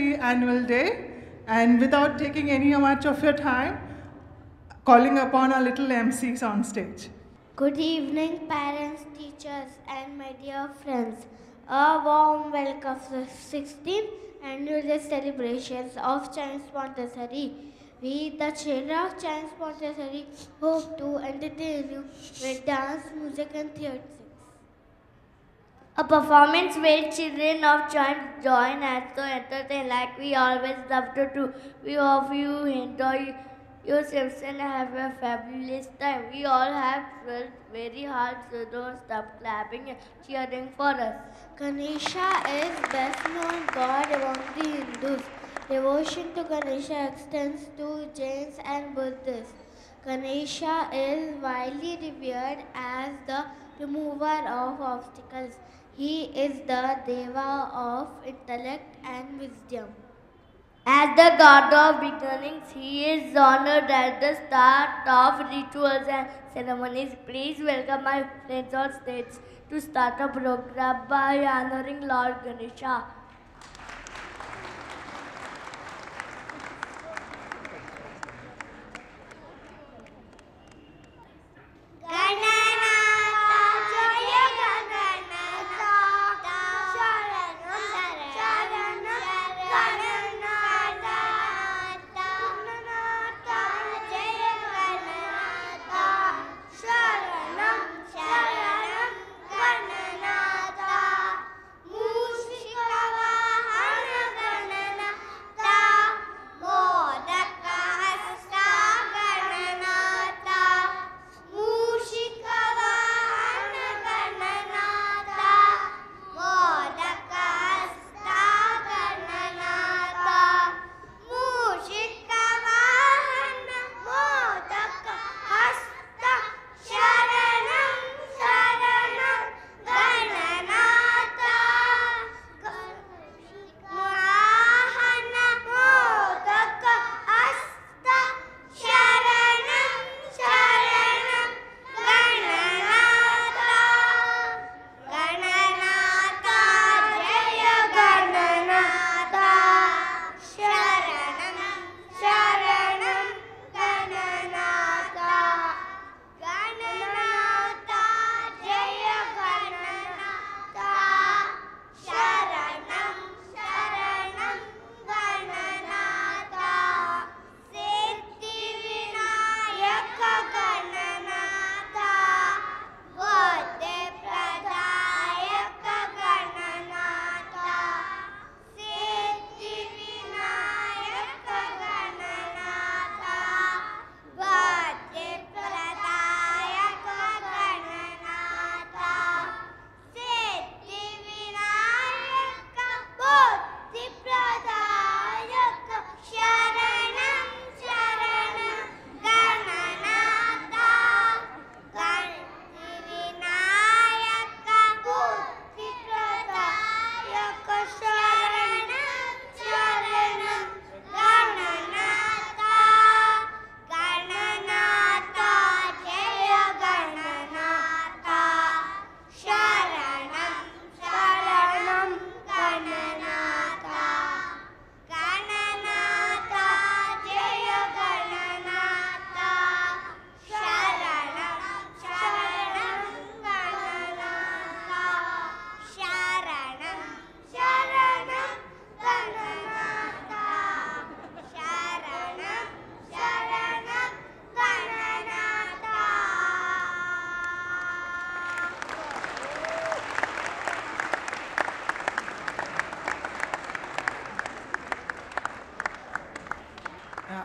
Montessori Annual Day, and without taking any much of your time, calling upon our little MCs on stage. Good evening, parents, teachers, and my dear friends. A warm welcome to the 16th Annual Day celebrations of Chimes Montessori. We, the children of Chimes Montessori, hope to entertain you with dance, music, and theatre. A performance where children of Chimes join us to entertain like we always love to do. We hope you enjoy yourselves and have a fabulous time. We all have worked very hard, so don't stop clapping and cheering for us. Ganesha is best known god among the Hindus. Devotion to Ganesha extends to Jains and Buddhists. Ganesha is widely revered as the remover of obstacles. He is the Deva of intellect and wisdom. As the god of beginnings, he is honored at the start of rituals and ceremonies. Please welcome my friends on stage to start a program by honoring Lord Ganesha.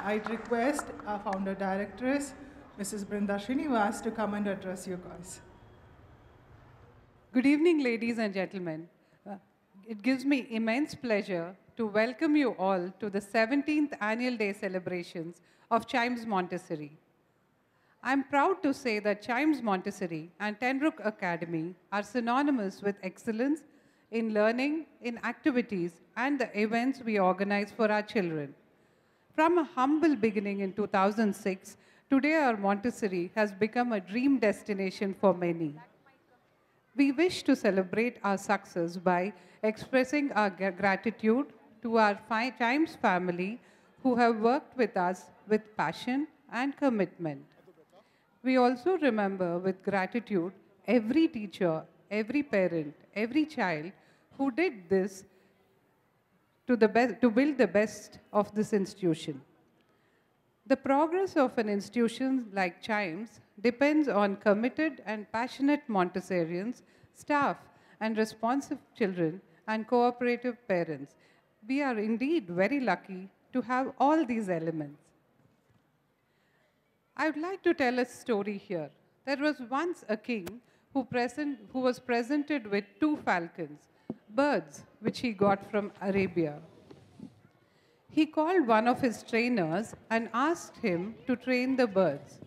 I'd request our founder directress, Mrs. Brinda Srinivas, to come and address you guys. Good evening, ladies and gentlemen. It gives me immense pleasure to welcome you all to the 17th Annual Day celebrations of Chimes Montessori. I'm proud to say that Chimes Montessori and Tenbrook Academy are synonymous with excellence in learning, in activities, and the events we organize for our children. From a humble beginning in 2006, today our Montessori has become a dream destination for many. We wish to celebrate our success by expressing our gratitude to our Chimes family who have worked with us with passion and commitment. We also remember with gratitude every teacher, every parent, every child who did this to build the best of this institution. The progress of an institution like Chimes depends on committed and passionate Montessorians, staff, and responsive children and cooperative parents. We are indeed very lucky to have all these elements. I would like to tell a story here. There was once a king who was presented with 2 falcons, birds which he got from Arabia. He called one of his trainers and asked him to train the birds.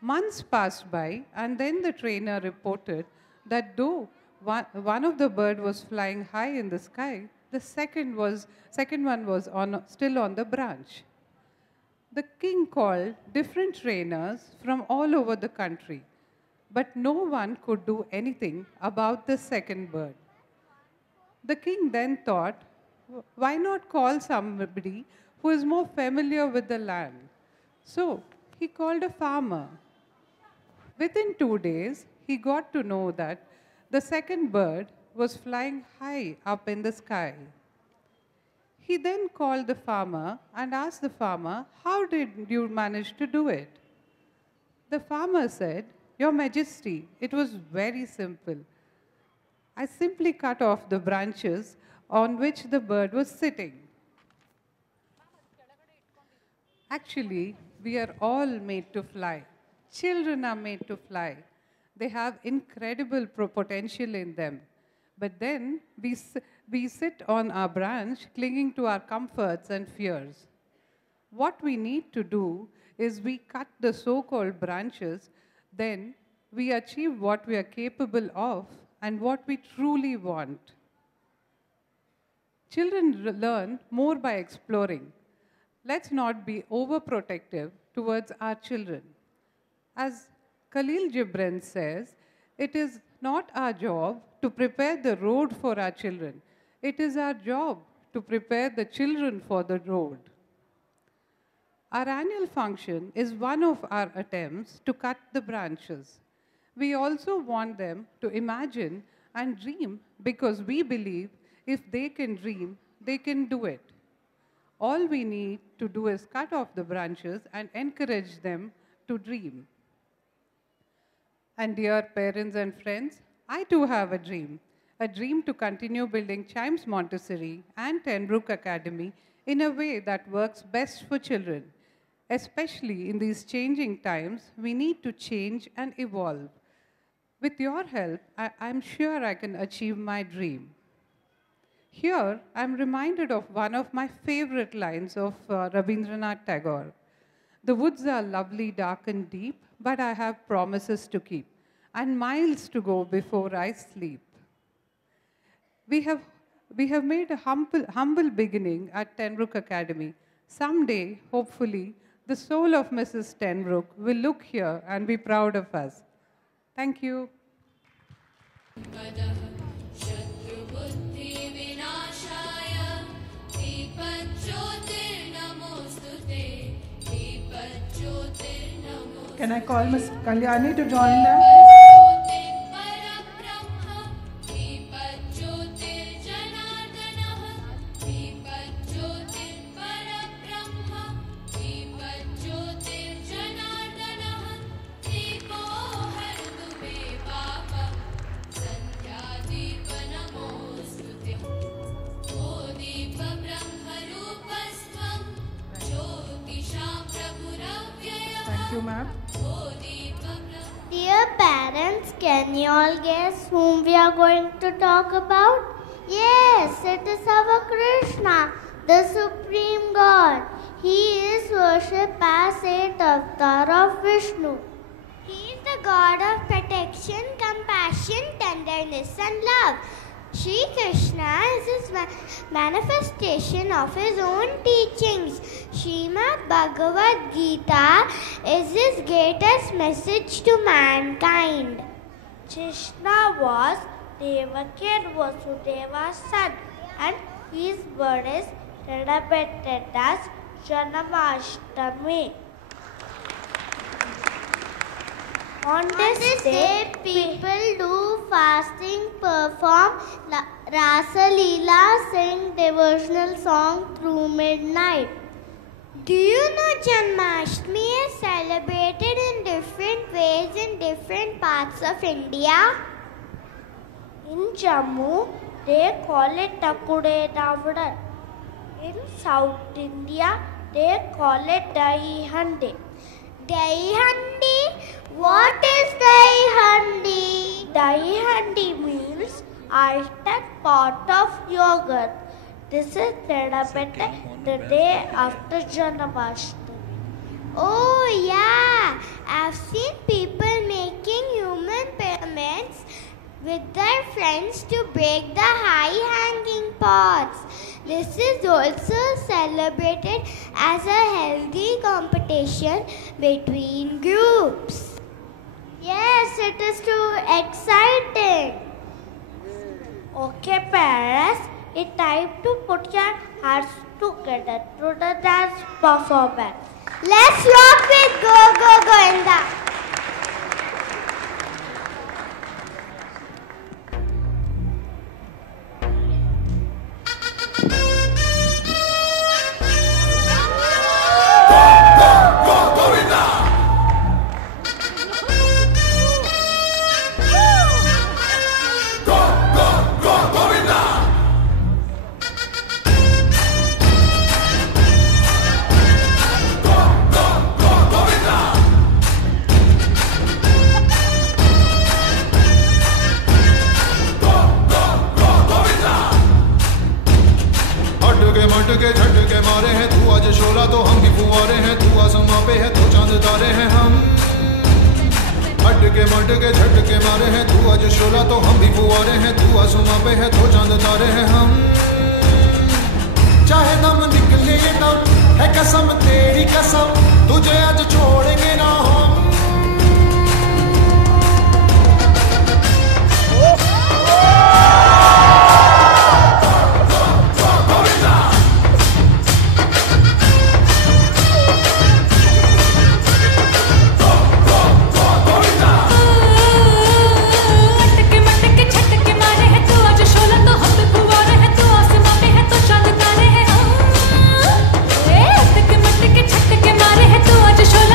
Months passed by, and then the trainer reported that though one of the birds was flying high in the sky, the second one was still on the branch. The king called different trainers from all over the country, but no one could do anything about the second bird. The king then thought, why not call somebody who is more familiar with the land? So he called a farmer. Within 2 days, he got to know that the second bird was flying high up in the sky. He then called the farmer and asked the farmer, how did you manage to do it? The farmer said, Your Majesty, it was very simple. I simply cut off the branches on which the bird was sitting. Actually, we are all made to fly. Children are made to fly. They have incredible potential in them. But then we sit on our branch clinging to our comforts and fears. What we need to do is we cut the so-called branches, then we achieve what we are capable of and what we truly want. Children learn more by exploring. Let's not be overprotective towards our children. As Khalil Gibran says, it is not our job to prepare the road for our children. It is our job to prepare the children for the road. Our annual function is one of our attempts to cut the branches. We also want them to imagine and dream because we believe if they can dream, they can do it. All we need to do is cut off the branches and encourage them to dream. And dear parents and friends, I too have a dream to continue building Chimes Montessori and Tenbrook Academy in a way that works best for children. Especially in these changing times, we need to change and evolve. With your help, I'm sure I can achieve my dream. Here, I'm reminded of one of my favorite lines of Rabindranath Tagore. The woods are lovely, dark and deep, but I have promises to keep, and miles to go before I sleep. We have made a humble beginning at Tenbrook Academy. Someday, hopefully, the soul of Mrs. Tenbrook will look here and be proud of us. Thank you. Can I call Ms. Kalyani to join them? Thank you, ma'am. Dear parents, can you all guess whom we are going to talk about? Yes, it is our Krishna, the Supreme God. He is worshipped as 8th avatar of Vishnu. He is the God of protection, compassion, tenderness and love. Shri Krishna is his manifestation of his own teachings. Srimad Bhagavad Gita is his greatest message to mankind. Krishna was Devaki and Vasudeva's son, and His birth is celebrated as Janmashtami. On this day, people do fasting, perform Rasa Leela, sing devotional song through midnight. Do you know Janmashtami is celebrated in different ways in different parts of India? In Jammu, they call it Takude Davada. In South India, they call it Dahi Handi. Dahi Handi? What is Dahi Handi? Dahi Handi means Aztec pot of yogurt. This is celebrated the day after Janmashtami. Oh yeah, I've seen people making human pyramids with their friends to break the high-hanging pots. This is also celebrated as a healthy competition between groups. Yes, it is too exciting. Okay, parents, it's time to put your hearts together to the dance performance. Let's rock with Go Go Govinda. के झटके मारे हैं तू आज शोला तो हम भी फुवारे हैं तू आसमां पे है तो चांद तारे हैं हम हटके मटके झटके मारे हैं तू आज शोला तो हम भी फुवारे हैं तू आसमां पे है तो चांद तारे हैं हम चाहे दम निकले ये दम है कसम तेरी कसम तुझे आज छोड़ेंगे ना हम छटके मारे हैं तू आज शोला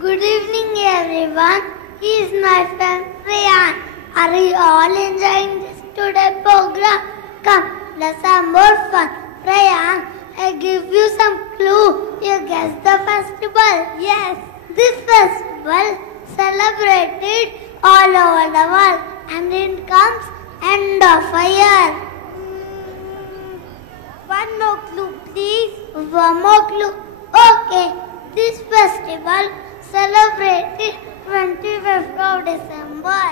Good evening, everyone. He is my friend Priyan. Are you all enjoying this today program? Come, let's have more fun. Priyan, I give you some clue. You guess the festival. Yes, this festival celebrated all over the world, and it comes end of a year. One more clue, please. One more clue. Okay, this festival celebrated 25th of December.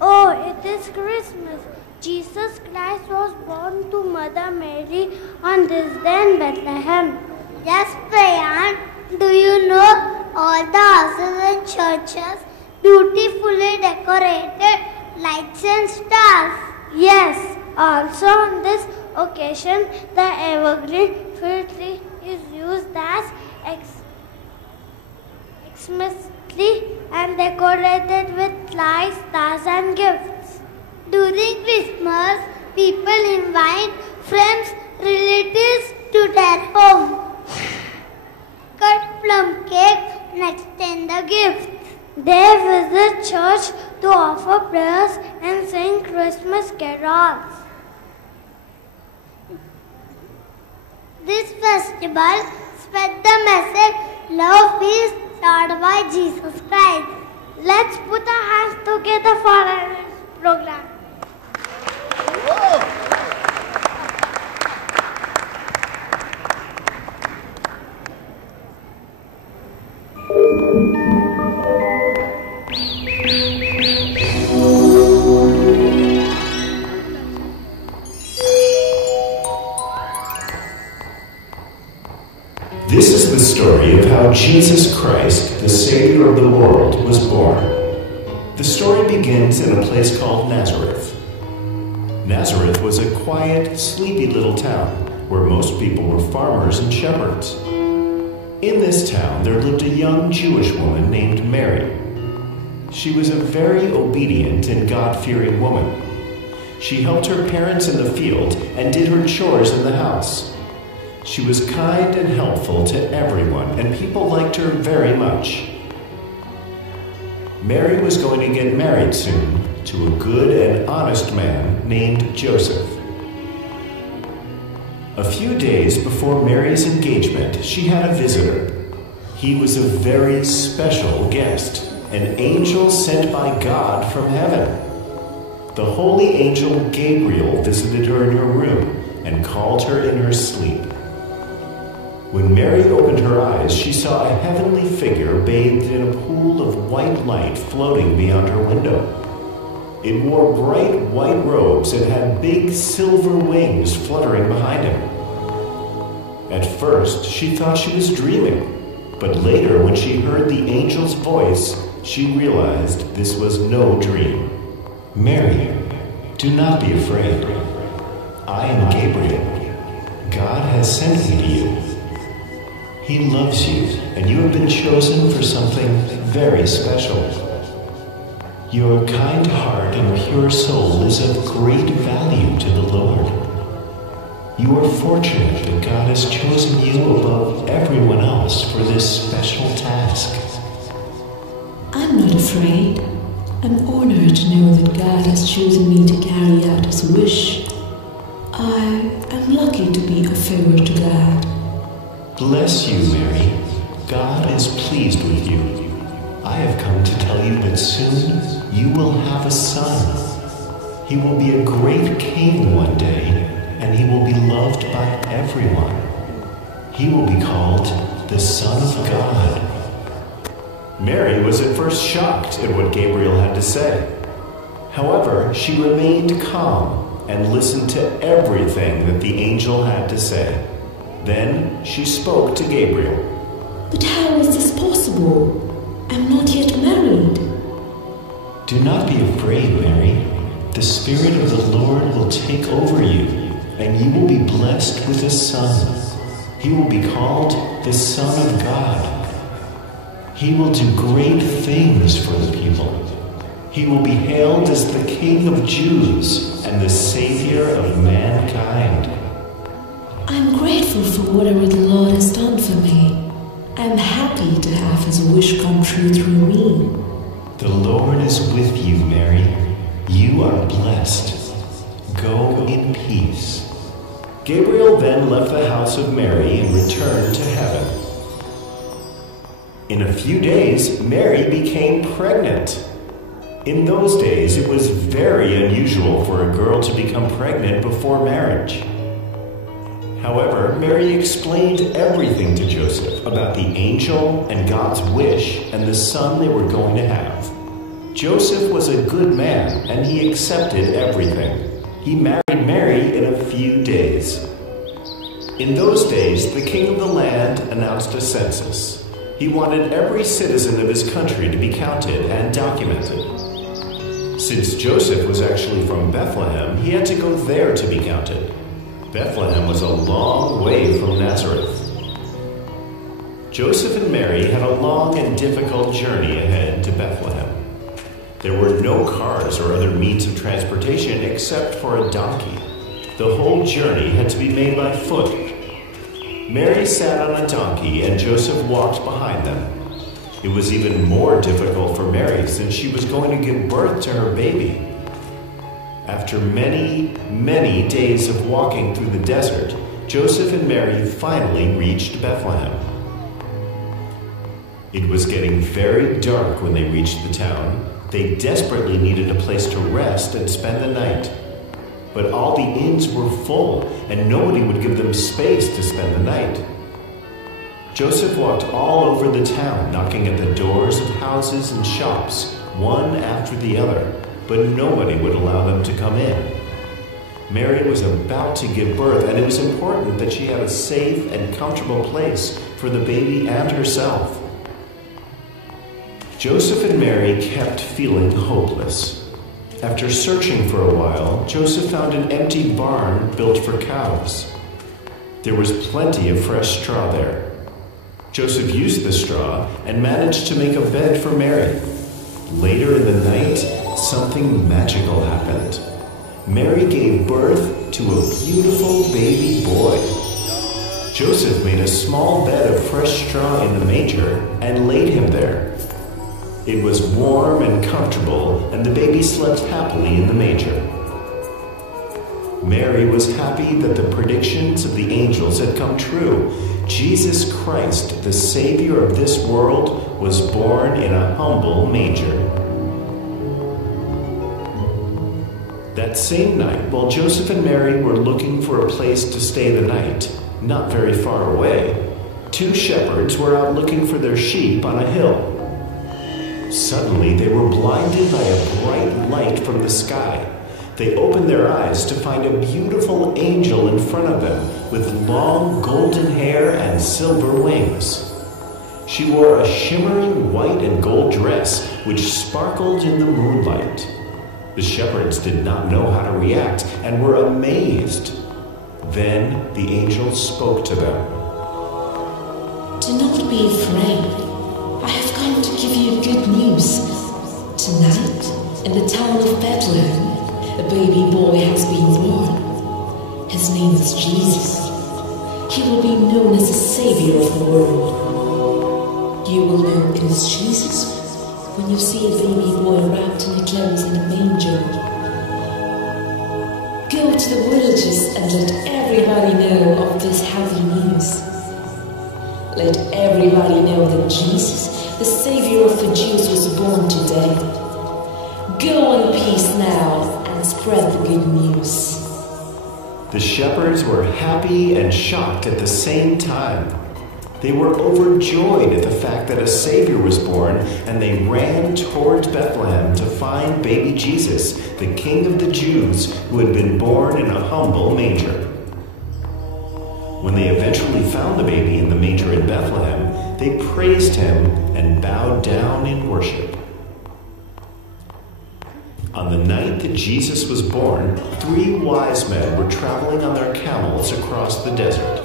Oh, it is Christmas. Jesus Christ was born to Mother Mary on this day in Bethlehem. Yes, Priyan. Do you know all the houses and churches beautifully decorated, lights and stars? Yes. Also on this occasion, the evergreen fruit tree is used as Xmas-tree and decorated with lights, stars and gifts. During Christmas, people invite friends, relatives to their home, cut plum cake and extend the gifts. They visit church to offer prayers and sing Christmas carols. This festival spread the message, love is taught by Jesus Christ. Let's put our hands together for our program. This is the story of how Jesus Christ, the Savior of the world, was born. The story begins in a place called Nazareth. Nazareth was a quiet, sleepy little town where most people were farmers and shepherds. In this town, there lived a young Jewish woman named Mary. She was a very obedient and God-fearing woman. She helped her parents in the field and did her chores in the house. She was kind and helpful to everyone, and people liked her very much. Mary was going to get married soon to a good and honest man named Joseph. A few days before Mary's engagement, she had a visitor. He was a very special guest, an angel sent by God from heaven. The holy angel Gabriel visited her in her room and called her in her sleep. When Mary opened her eyes, she saw a heavenly figure bathed in a pool of white light floating beyond her window. It wore bright white robes and had big silver wings fluttering behind him. At first, she thought she was dreaming, but later, when she heard the angel's voice, she realized this was no dream. Mary, do not be afraid. I am Gabriel. God has sent me to you. He loves you, and you have been chosen for something very special. Your kind heart and pure soul is of great value to the Lord. You are fortunate that God has chosen you above everyone else for this special task. I'm not afraid. I'm honored to know that God has chosen me to carry out His wish. I am lucky to be a favor to God. Bless you, Mary. God is pleased with you. I have come to tell you that soon you will have a son. He will be a great king one day, and he will be loved by everyone. He will be called the Son of God. Mary was at first shocked at what Gabriel had to say. However, she remained calm and listened to everything that the angel had to say. Then she spoke to Gabriel. But how is this possible? I'm not yet married. Do not be afraid, Mary. The Spirit of the Lord will take over you, and you will be blessed with a son. He will be called the Son of God. He will do great things for the people. He will be hailed as the King of Jews and the Savior of mankind. I'm grateful for whatever the Lord has done for me. I'm happy to have His wish come true through me. The Lord is with you, Mary. You are blessed. Go in peace. Gabriel then left the house of Mary and returned to heaven. In a few days, Mary became pregnant. In those days, it was very unusual for a girl to become pregnant before marriage. However, Mary explained everything to Joseph about the angel and God's wish and the son they were going to have. Joseph was a good man, and he accepted everything. He married Mary in a few days. In those days, the king of the land announced a census. He wanted every citizen of his country to be counted and documented. Since Joseph was actually from Bethlehem, he had to go there to be counted. Bethlehem was a long way from Nazareth. Joseph and Mary had a long and difficult journey ahead to Bethlehem. There were no cars or other means of transportation except for a donkey. The whole journey had to be made by foot. Mary sat on a donkey and Joseph walked behind them. It was even more difficult for Mary since she was going to give birth to her baby. After many, many days of walking through the desert, Joseph and Mary finally reached Bethlehem. It was getting very dark when they reached the town. They desperately needed a place to rest and spend the night. But all the inns were full, and nobody would give them space to spend the night. Joseph walked all over the town, knocking at the doors of houses and shops, one after the other, but nobody would allow them to come in. Mary was about to give birth, and it was important that she had a safe and comfortable place for the baby and herself. Joseph and Mary kept feeling hopeless. After searching for a while, Joseph found an empty barn built for cows. There was plenty of fresh straw there. Joseph used the straw and managed to make a bed for Mary. Later in the night, something magical happened. Mary gave birth to a beautiful baby boy. Joseph made a small bed of fresh straw in the manger and laid him there. It was warm and comfortable, and the baby slept happily in the manger. Mary was happy that the predictions of the angels had come true. Jesus Christ, the Savior of this world, was born in a humble manger. That same night, while Joseph and Mary were looking for a place to stay the night, not very far away, two shepherds were out looking for their sheep on a hill. Suddenly, they were blinded by a bright light from the sky. They opened their eyes to find a beautiful angel in front of them with long golden hair and silver wings. She wore a shimmering white and gold dress which sparkled in the moonlight. The shepherds did not know how to react and were amazed. Then the angel spoke to them. Do not be afraid. I have come to give you good news. Tonight, in the town of Bethlehem, a baby boy has been born. His name is Jesus. He will be known as the Savior of the world. You will know it is Jesus when you see a baby boy wrapped in clothes in a manger. Go to the villages and let everybody know of this happy news. Let everybody know that Jesus, the Savior of the Jews, was born today. Go in peace now and spread the good news. The shepherds were happy and shocked at the same time. They were overjoyed at the fact that a Savior was born, and they ran towards Bethlehem to find baby Jesus, the King of the Jews, who had been born in a humble manger. When they eventually found the baby in the manger in Bethlehem, they praised him and bowed down in worship. On the night that Jesus was born, 3 wise men were traveling on their camels across the desert.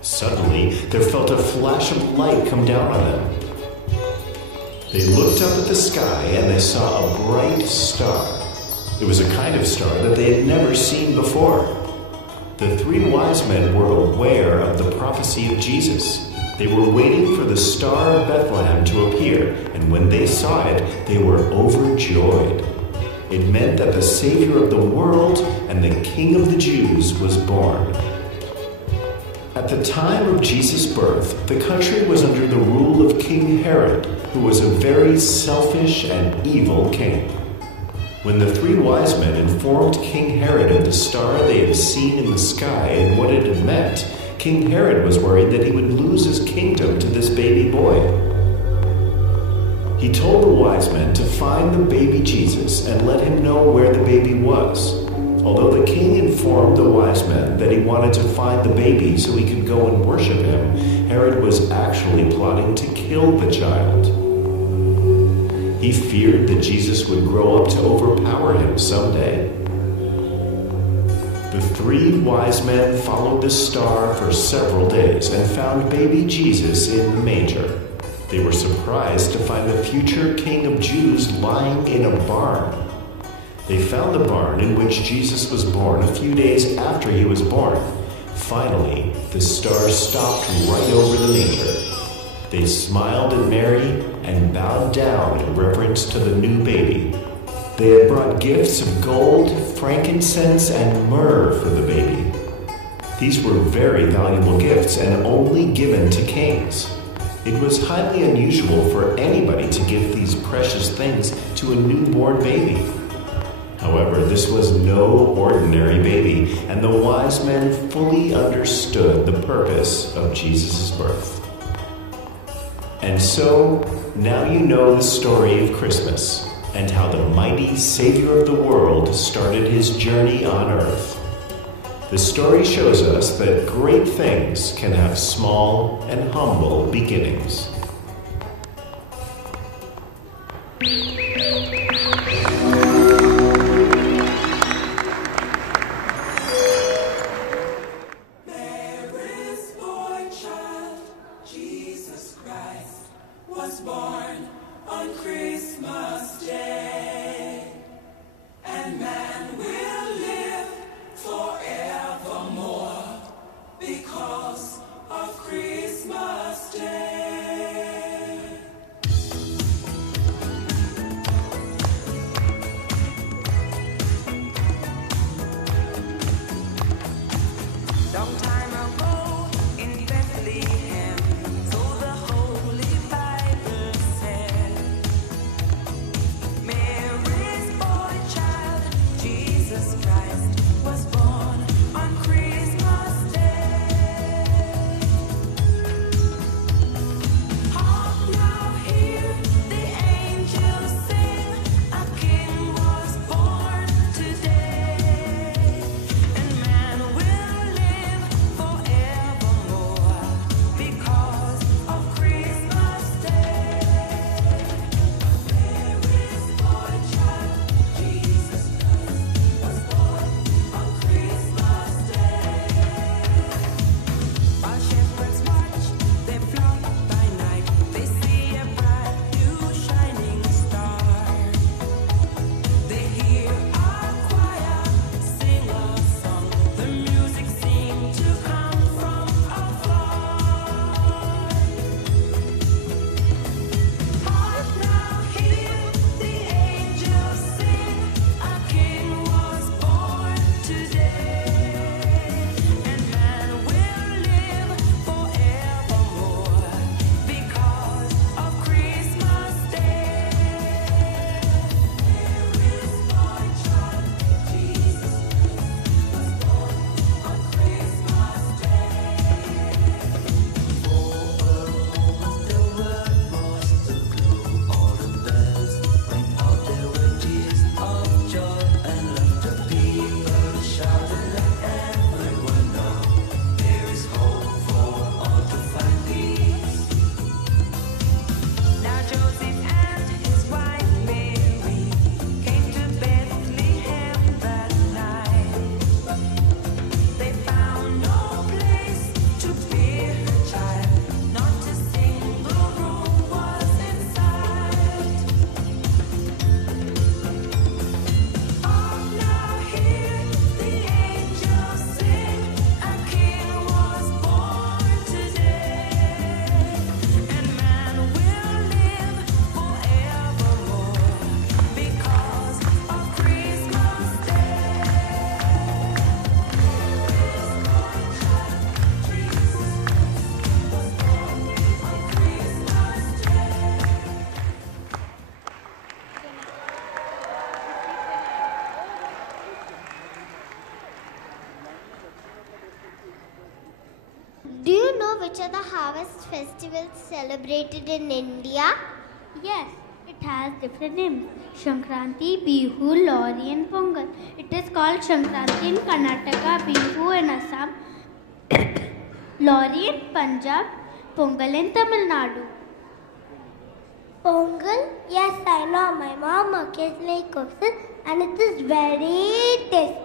Suddenly, there felt a flash of light come down on them. They looked up at the sky and they saw a bright star. It was a kind of star that they had never seen before. The 3 wise men were aware of the prophecy of Jesus. They were waiting for the Star of Bethlehem to appear, and when they saw it, they were overjoyed. It meant that the Savior of the world and the King of the Jews was born. At the time of Jesus' birth, the country was under the rule of King Herod, who was a very selfish and evil king. When the three wise men informed King Herod of the star they had seen in the sky and what it had meant, King Herod was worried that he would lose his kingdom to this baby boy. He told the wise men to find the baby Jesus and let him know where the baby was. Although the king informed the wise men that he wanted to find the baby so he could go and worship him, Herod was actually plotting to kill the child. He feared that Jesus would grow up to overpower him someday. The three wise men followed the star for several days and found baby Jesus in the manger. They were surprised to find the future King of Jews lying in a barn. They found the barn in which Jesus was born a few days after he was born. Finally, the star stopped right over the manger. They smiled at Mary and bowed down in reverence to the new baby. They had brought gifts of gold, frankincense, and myrrh for the baby. These were very valuable gifts and only given to kings. It was highly unusual for anybody to give these precious things to a newborn baby. However, this was no ordinary baby, and the wise men fully understood the purpose of Jesus' birth. And so, now you know the story of Christmas and how the mighty Savior of the world started his journey on earth. The story shows us that great things can have small and humble beginnings. Was born on Christmas Day, and man will live forevermore because of Christmas Day. Long time ago in Bethlehem, so the Holy Bible said, Mary's boy child, Jesus Christ, which are the harvest festivals celebrated in India? Yes, it has different names. Shankranti, Bihu, Lori and Pongal. It is called Shankranti in Karnataka, Bihu in Assam, Lori in Punjab, Pongal in Tamil Nadu. Pongal? Yes, I know. My mom occasionally cooks it and it is very tasty.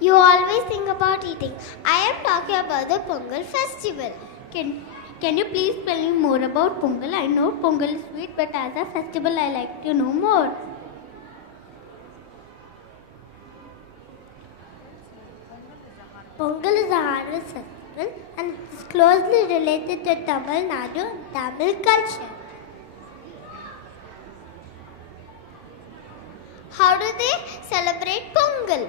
You always think about eating. I am talking about the Pongal festival. Can you please tell me more about Pongal? I know Pongal is sweet, but as a festival, I like to know more. Pongal is a harvest festival and it is closely related to Tamil Nadu and Tamil culture. How do they celebrate Pongal?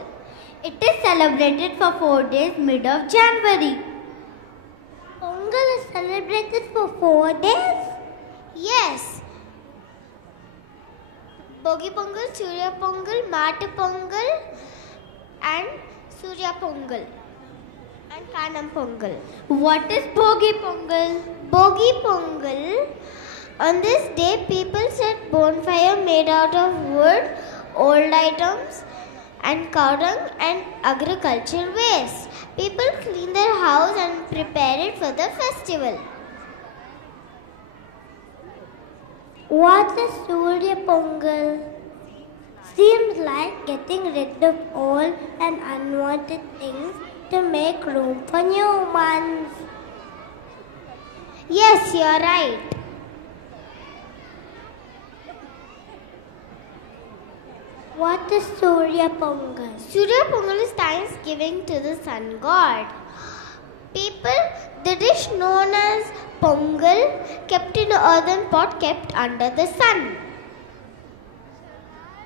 It is celebrated for 4 days mid of January. Pongal is celebrated for 4 days? Yes. Bogi Pongal, Surya Pongal, Matu Pongal and Surya Pongal and Kanam Pongal. What is Bogi Pongal? Bogi Pongal. On this day, people set bonfire made out of wood, old items and cow dung and agricultural waste. People clean their house and prepare it for the festival. What is Surya Pongal? Seems like getting rid of old and unwanted things to make room for new ones. Yes, you are right. What is Surya Pongal? Surya Pongal is thanksgiving to the sun god. The dish known as Pongal, kept in an earthen pot kept under the sun.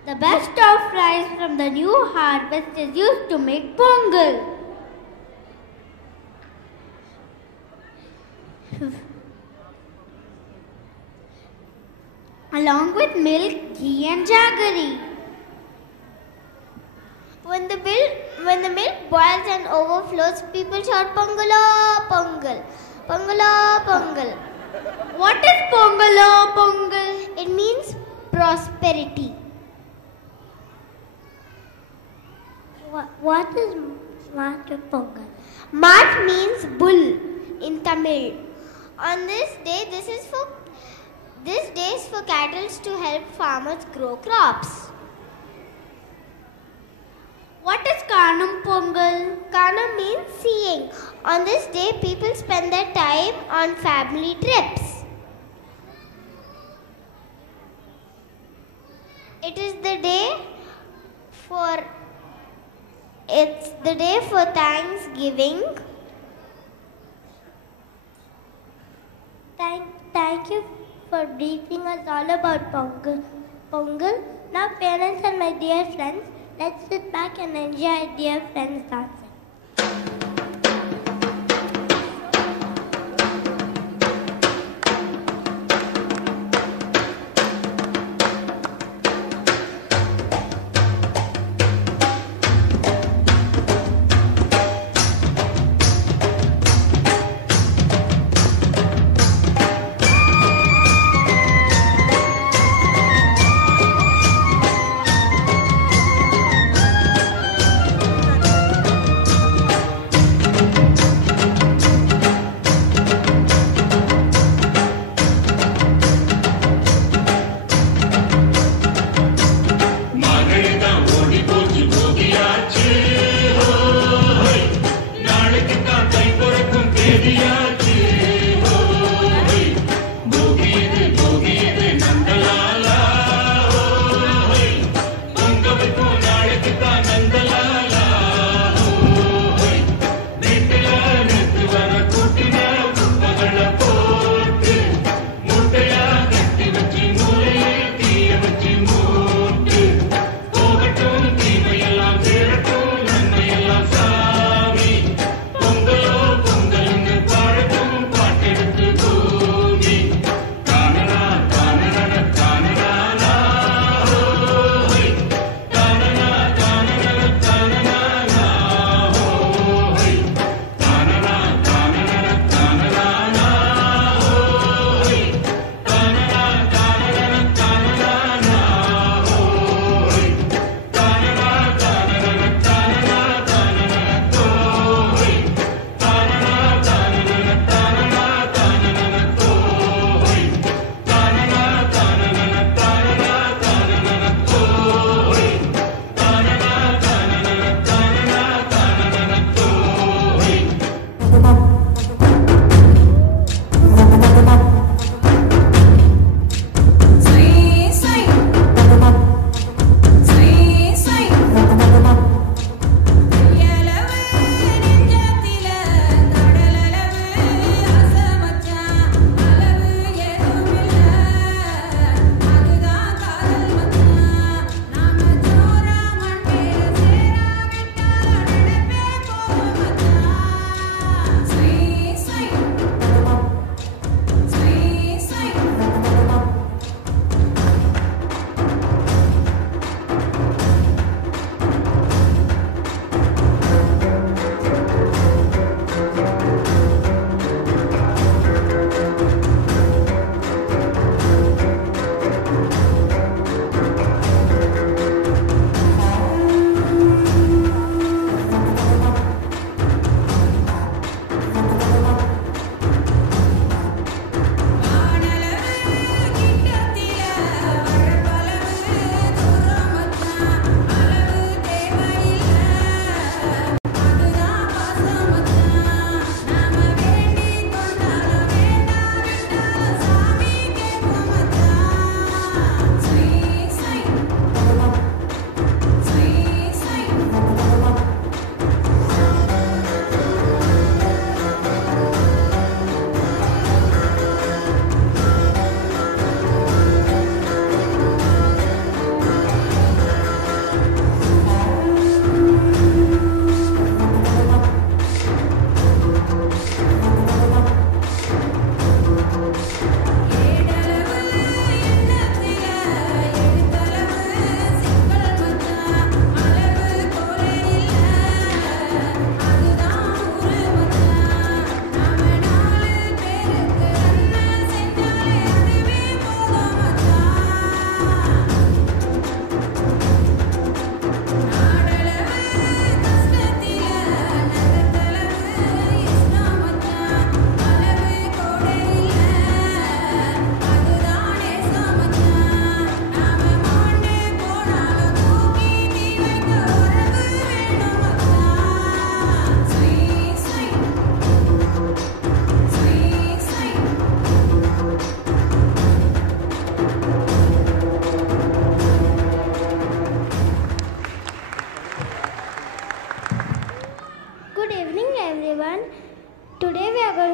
The best of rice from the new harvest is used to make Pongal. Along with milk, ghee and jaggery. When the milk boils and overflows, people shout Pongalo, Pongal, Pongalo, Pongal. What is Pongalo, Pongal? It means prosperity. What is Matu Pongal? Mat means bull in Tamil. On this day, this day is for cattle to help farmers grow crops. What is Kanam Pongal? Kanam means seeing. On this day, people spend their time on family trips. It's the day for Thanksgiving. Thank you for briefing us all about Pongal. Now, parents and my dear friends, let's sit back and enjoy dear friends dancing.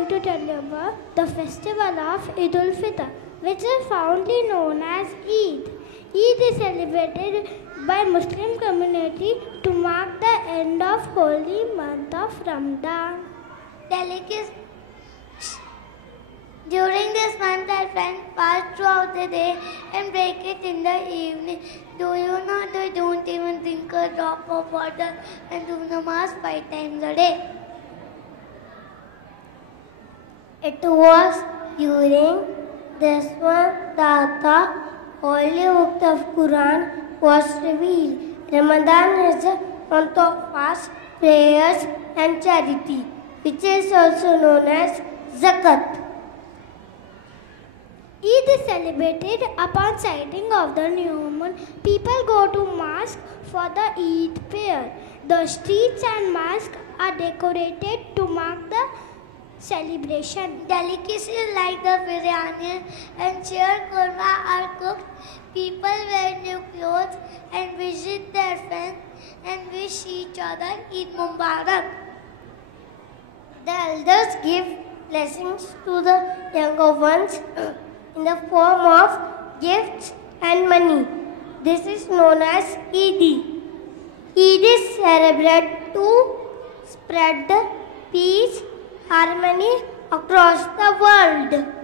to tell you about the festival of Eid ul-Fitr, which is fondly known as Eid. Eid is celebrated by Muslim community to mark the end of holy month of Ramadan. During this month, our friends fast throughout the day and break it in the evening. Do you know they don't even drink a drop of water and do namaz 5 times a day? It was during this one that the holy book of Quran was revealed. Ramadan is a month of fast, prayers and charity, which is also known as zakat. Eid is celebrated upon sighting of the new moon. People go to mosque for the Eid prayer. The streets and mosques are decorated to mark the celebration. Delicacies like the biryani and sheer kurma are cooked. People wear new clothes and visit their friends and wish each other Eid Mubarak. The elders give blessings to the younger ones in the form of gifts and money. This is known as Eid. Eid is celebrated to spread peace, harmony across the world.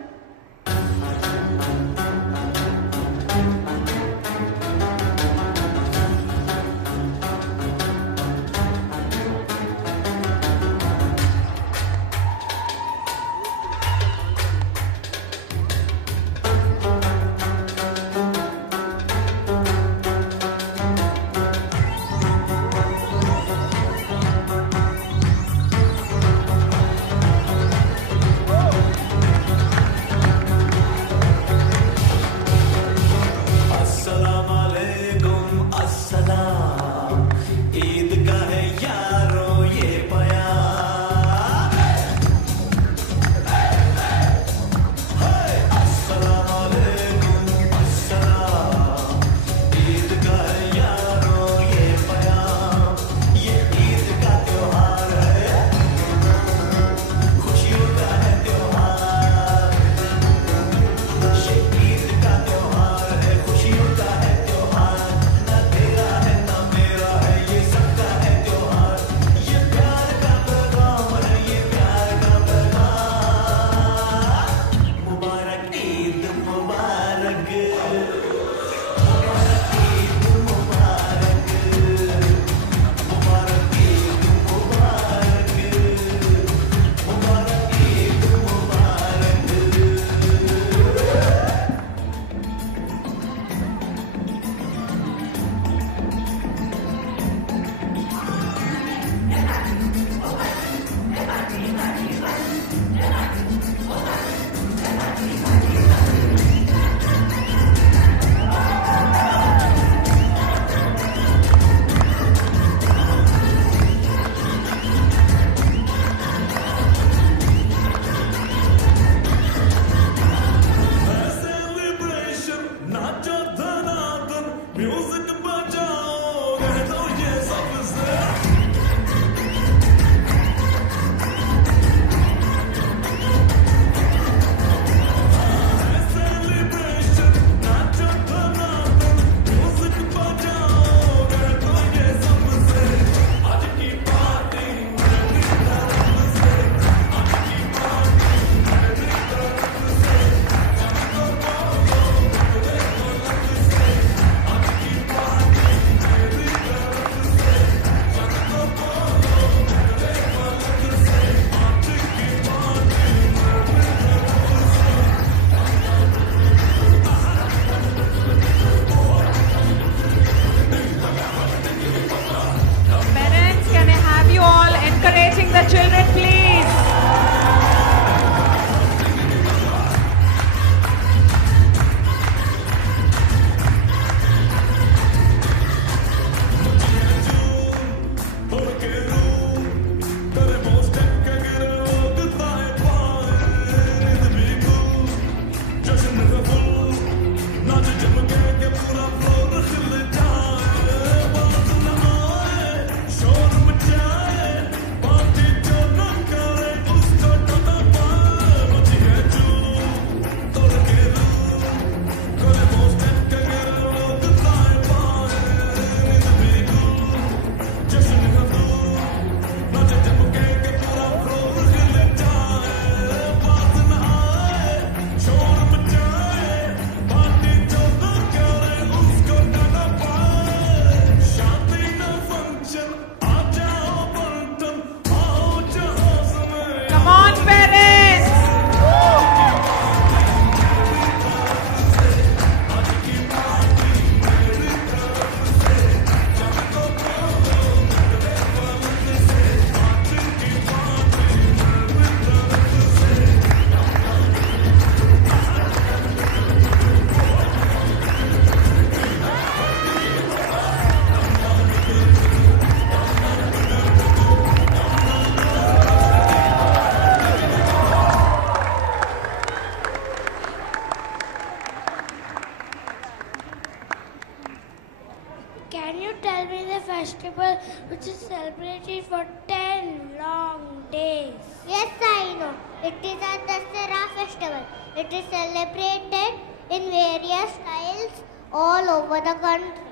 Can you tell me the festival which is celebrated for 10 long days? Yes, I know. It is a Dasara festival. It is celebrated in various styles all over the country.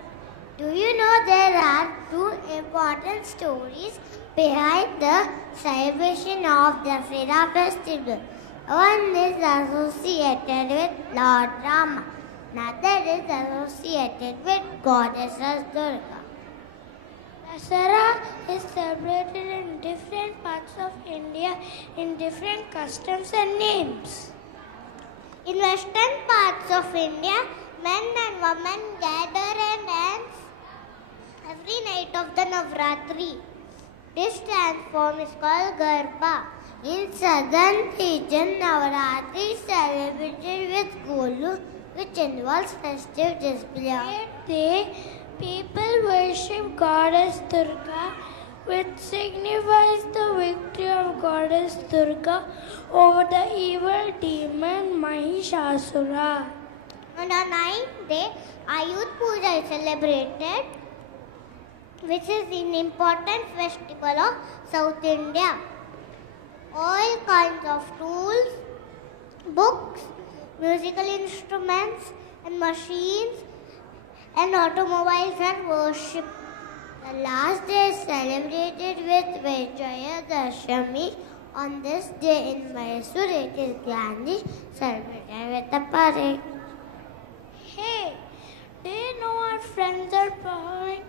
Do you know there are two important stories behind the celebration of the Dasara festival? One is associated with Lord Rama. Another is associated with goddesses Durga. Dasara is celebrated in different parts of India in different customs and names. In western parts of India, men and women gather and dance every night of the Navratri. This dance form is called Garba. In southern region, Navratri is celebrated with Golu, which involves festive display. People worship goddess Durga, which signifies the victory of goddess Durga over the evil demon Mahishasura. On the ninth day, Ayudh Puja is celebrated, which is an important festival of South India. All kinds of tools, books, musical instruments and machines and automobiles are worshipped. The last day is celebrated with Vijaya Dashami. On this day in Mysore, it is grandly celebrated with a parade. Hey, do you know our friends are performing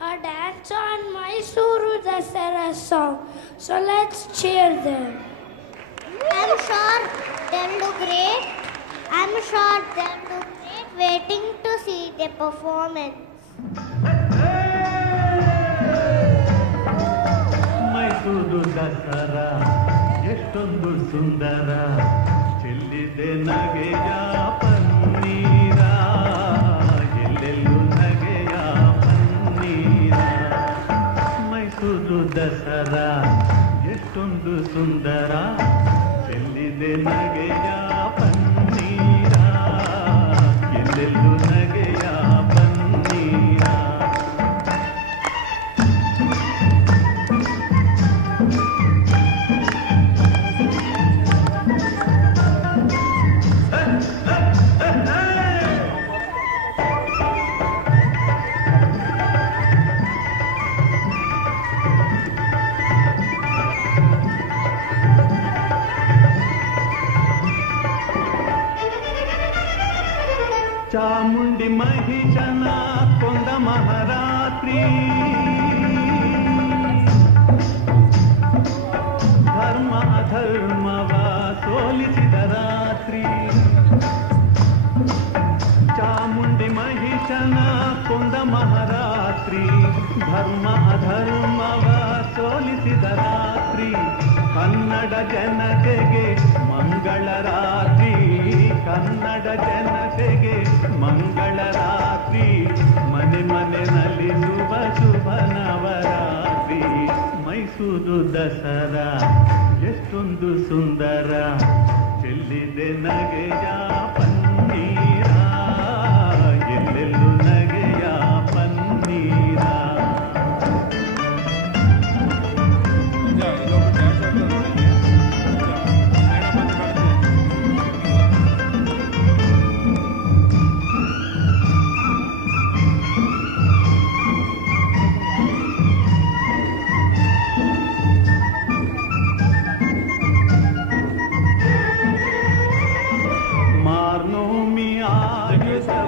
a dance on Mysuru Dasara song? So let's cheer them. I'm sure they'll do great. Waiting to see the performance. Mysuru Dasara ಎಷ್ಟೊಂದು ಸುಂದರ ಚೆಲ್ಲಿದೆ ನಗೆಯ ಪನ್ನೀರ ಎಲ್ಲೆಲ್ಲೂ ನಗೆಯ ಪನ್ನೀರ ಮೈಸೂರು ದಸರಾ ಎಷ್ಟೊಂದು ಸುಂದರ ಚೆಲ್ಲಿದೆ ನಗೆಯ ಪನ್ನೀರ ಎಲ್ಲೆಲ್ಲೂ ನಗೆಯ ಪನ್ನೀರ ಚಾಮುಂಡಿ ಮಹಿಷನ ಕೊಂದ ಮಹಾರಾತ್ರಿ ಧರ್ಮ ಅಧರ್ಮವ ಸೋಲಿಸಿದ ರಾತ್ರಿ ಚಾಮುಂಡಿ ಮಹಿಷನ ಕೊಂದ ಮಹಾರಾತ್ರಿ ಧರ್ಮ ಅಧರ್ಮವ ಸೋಲಿಸಿದ ರಾತ್ರಿ ಕನ್ನಡ ಜನತೆಗೆ ಮಂಗಳ ರಾತ್ರಿ ಕನ್ನಡ ಜನತೆಗೆ ಮಂಗಳ ರಾತ್ರಿ ಮನೆ ಮನೆ ನಲಿಸುವ ಶುಭ ನವರಾತ್ರಿ ಮೈಸೂರು ದಸರಾ ಎಷ್ಟೊಂದು ಸುಂದರ ಚೆಲ್ಲಿದೆ ನಗೆಯ ಪನ್ನೀರ ಎಲ್ಲೆಲ್ಲೂ ನಗೆಯ ಪನ್ನೀರ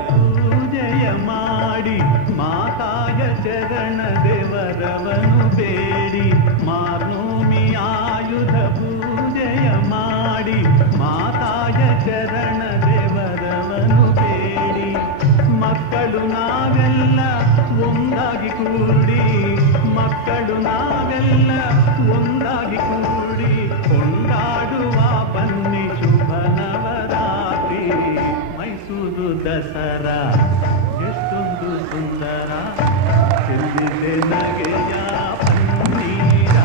ಪೂಜೆಯ ಮಾಡಿ ಮಾತಾಯ ಚರಣ ದೇವರವನು ಬೇಡಿ ಮಾರ್ನೋಮಿ ಆಯುಧ ಪೂಜೆಯ ಮಾಡಿ ಮಾತಾಯ ಚರಣ ದೇವರವನು ಬೇಡಿ ಮಕ್ಕಳು ನಾವೆಲ್ಲ ಒಂದಾಗಿ ಕೂಡಿ ಮಕ್ಕಳು ನಾವೆಲ್ಲ ಒಂದಾಗಿ ಕೂಡಿ ಕೊಂಡಾಡುವ ಬನ್ನಿ ಶುಭ ನವರಾತ್ರಿ ಮೈಸೂರು ದಸರಾ ಎಷ್ಟೊಂದು ಸುಂದರ ಚೆಲ್ಲಿದೆ ನಗೆಯ ಪನ್ನೀರ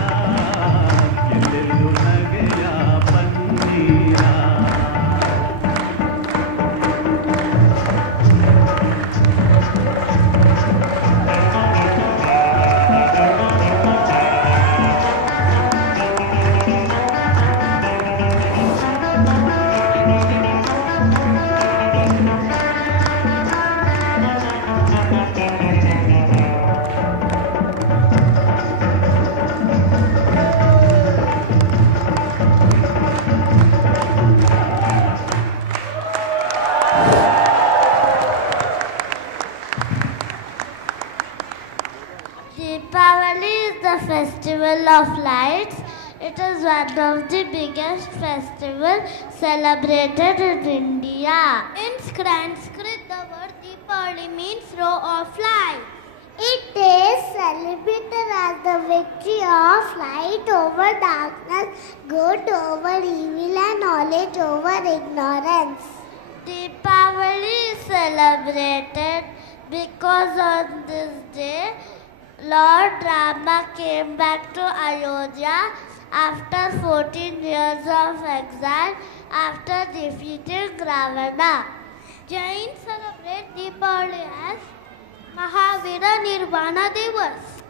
ಎಲ್ಲೆಲ್ಲೂ ನಗೆಯ ಪನ್ನೀರ the Festival of Lights. It is one of the biggest festivals celebrated in India. In Sanskrit, the word Deepavali means row of light. It is celebrated as the victory of light over darkness, good over evil, and knowledge over ignorance. Deepavali is celebrated because on this day, Lord Rama came back to Ayodhya after 14 years of exile after defeating Ravana. Jains celebrate Deepavali as Mahavira Nirvana Divas.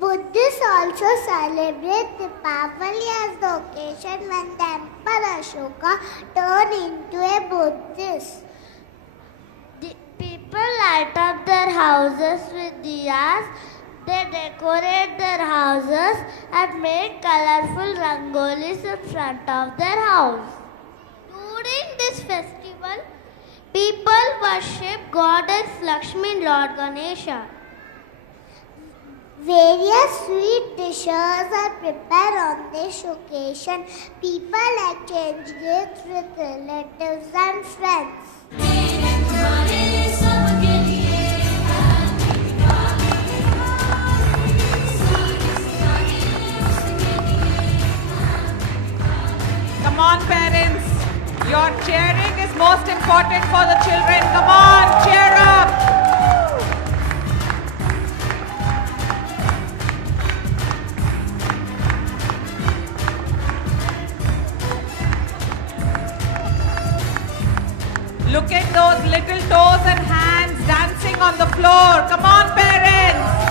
Buddhists also celebrate Deepavali as the occasion when the Emperor Ashoka turned into a Buddhist. The people light up their houses with diyas. They decorate their houses and make colorful rangolis in front of their house. During this festival, people worship Goddess Lakshmi and Lord Ganesha. Various sweet dishes are prepared on this occasion. People exchange gifts with relatives and friends. Come on, parents. Your cheering is most important for the children. Come on, cheer up. Look at those little toes and hands dancing on the floor. Come on, parents.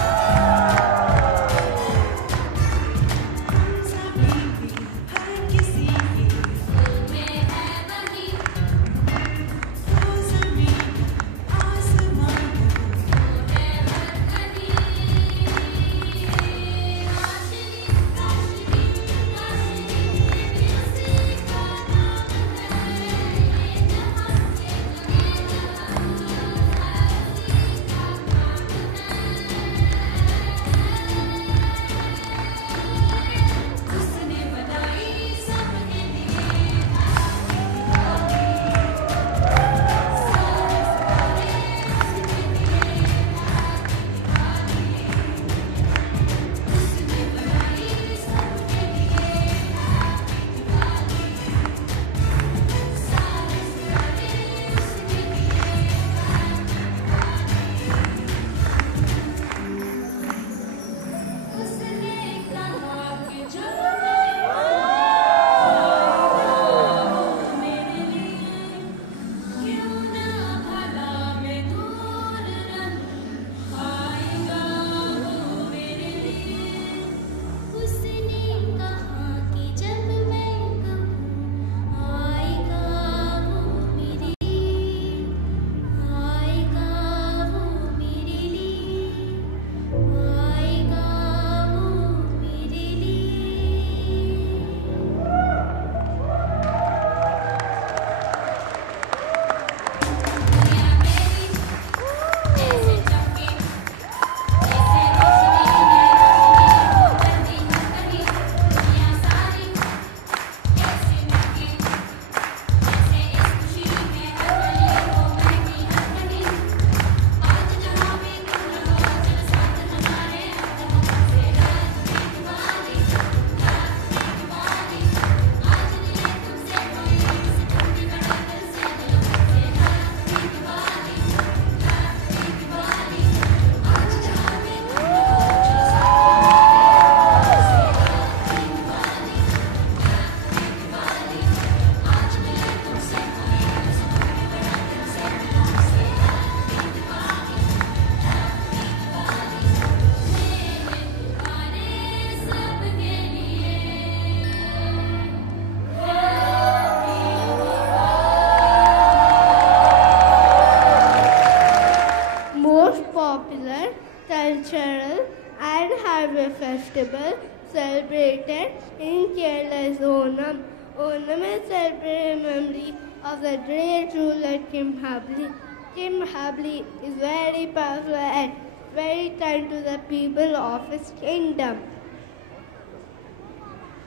cultural and harvest festival celebrated in Kerala's Onam. Onam is celebrated in memory of the great ruler King Habli. King Habli is very powerful and very kind to the people of his kingdom.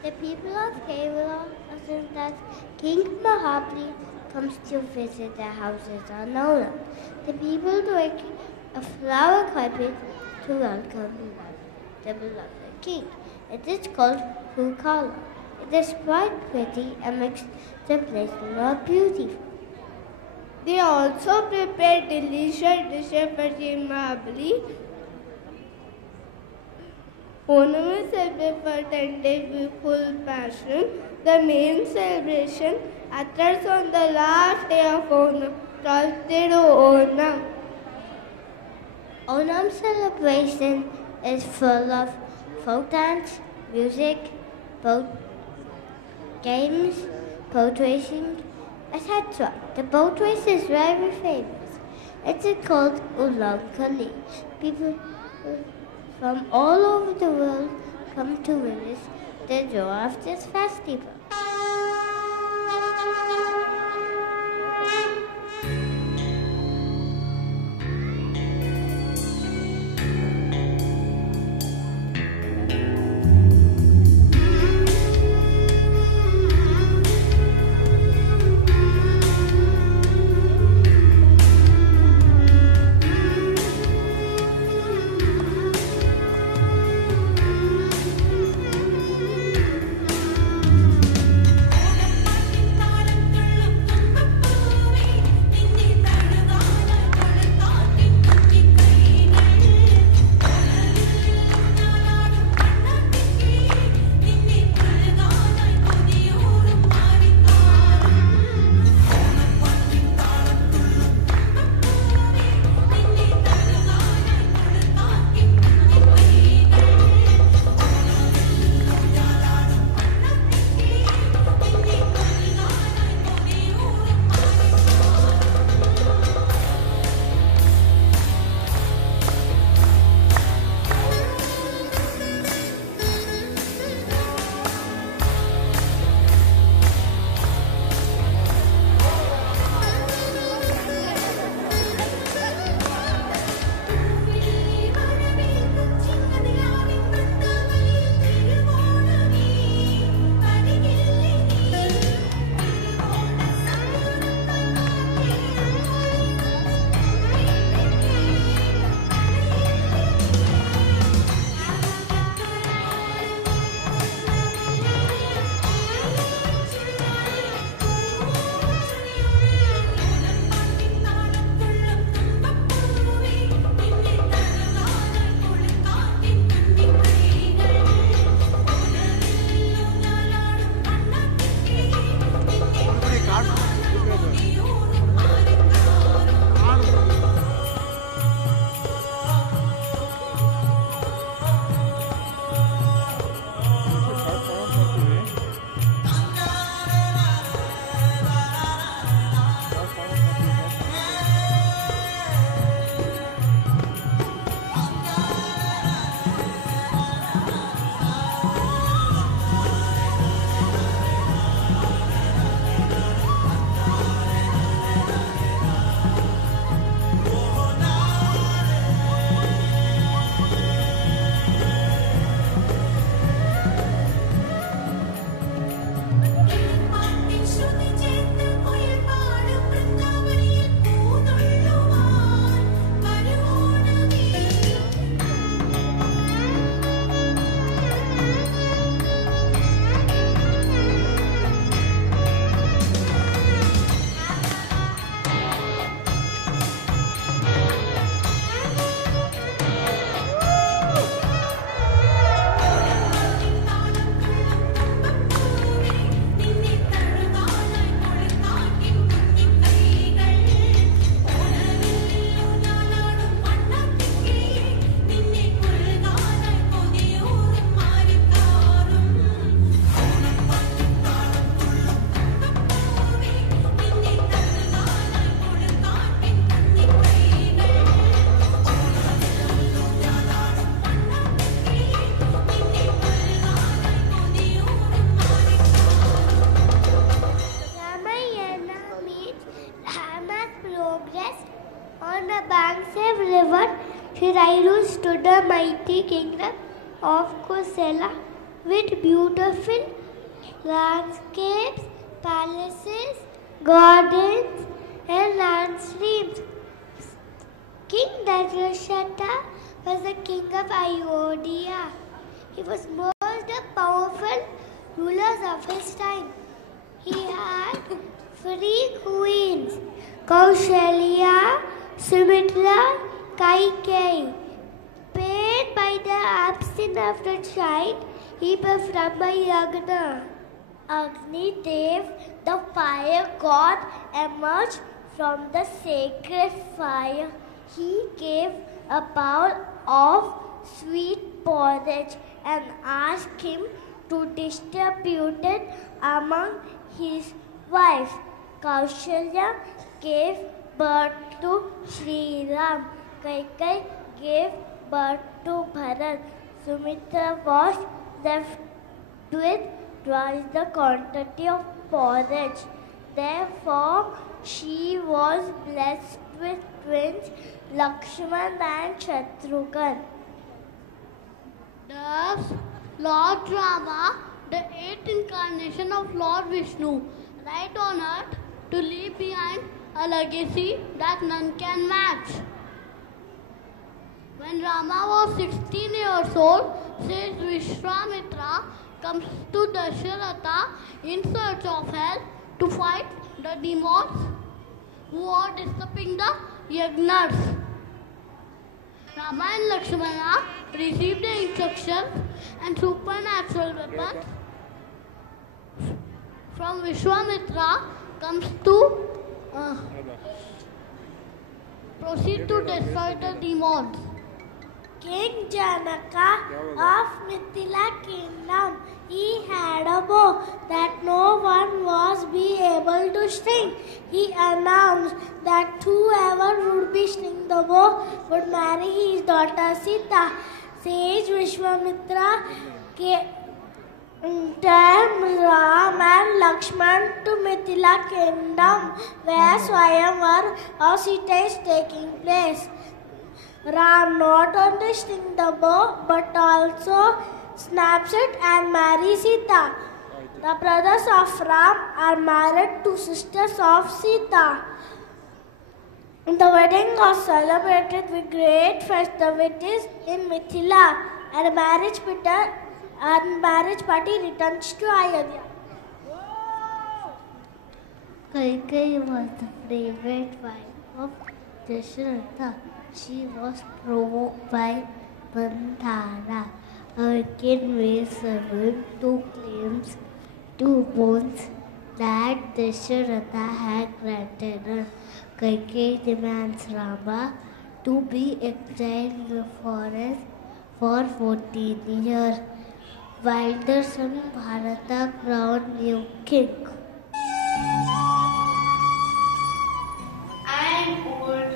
The people of Kerala assume that King Mahabali comes to visit their houses on Onam. The people make a flower carpet to welcome the beloved king. It is called Hukala. It is quite pretty and makes the place more beautiful. They also prepare delicious dishes for King Mahabali. Onam is celebrated for 10 days with full passion. The main celebration occurs on the last day of Onam, Thursday to Onam. Onam celebration is full of folk dance, music, boat games, boat racing, etc. The boat race is very famous. It is called Ulam Kali. People from all over the world come to witness the joy of this festival. Shirailu stood a mighty kingdom of Kosala with beautiful landscapes, palaces, gardens, and landscapes. King Darshatha was the king of Ayodhya. He was most the powerful rulers of his time. He had 3 queens, Kaushalya, Sumitra, Kaikeyi. Paid by the absence of the child, he performed a yagna. Agni Dev, the fire god, emerged from the sacred fire. He gave a bowl of sweet porridge and asked him to distribute it among his wives. Kaushalya gave birth to Sri Ram. Kaikeyi gave birth to Bharat. Sumitra was left with twice the quantity of porridge. Therefore, she was blessed with twins Lakshman and Shatrughan. Thus, Lord Rama, the 8th incarnation of Lord Vishnu, right on earth to leave behind a legacy that none can match. When Rama was 16 years old, says Vishwamitra comes to Dasharatha in search of help to fight the demons who are disturbing the yagnas. Rama and Lakshmana received the instructions and supernatural weapons from Vishwamitra comes to proceed to destroy the demons. King Janaka of Mithila kingdom, he had a bow that no one was be able to string. He announced that whoever would be string the bow would marry his daughter Sita. Sage Vishwamitra came Ram and Lakshman to Mithila kingdom where Swayamvar of Sita is taking place. Ram not only string the bow but also snaps it and marries Sita. The brothers of Ram are married to sisters of Sita. The wedding was celebrated with great festivities in Mithila and marriage party returns to Ayodhya. Kaikeyi was the favorite wife of Dasharatha. She was provoked by Mandara, a wicked maid servant, to claim 2 boons that Dasharatha had granted her. Kaikeyi demands Rama to be exiled in the forest for 14 years, while their son Bharata crowned new king. I am old.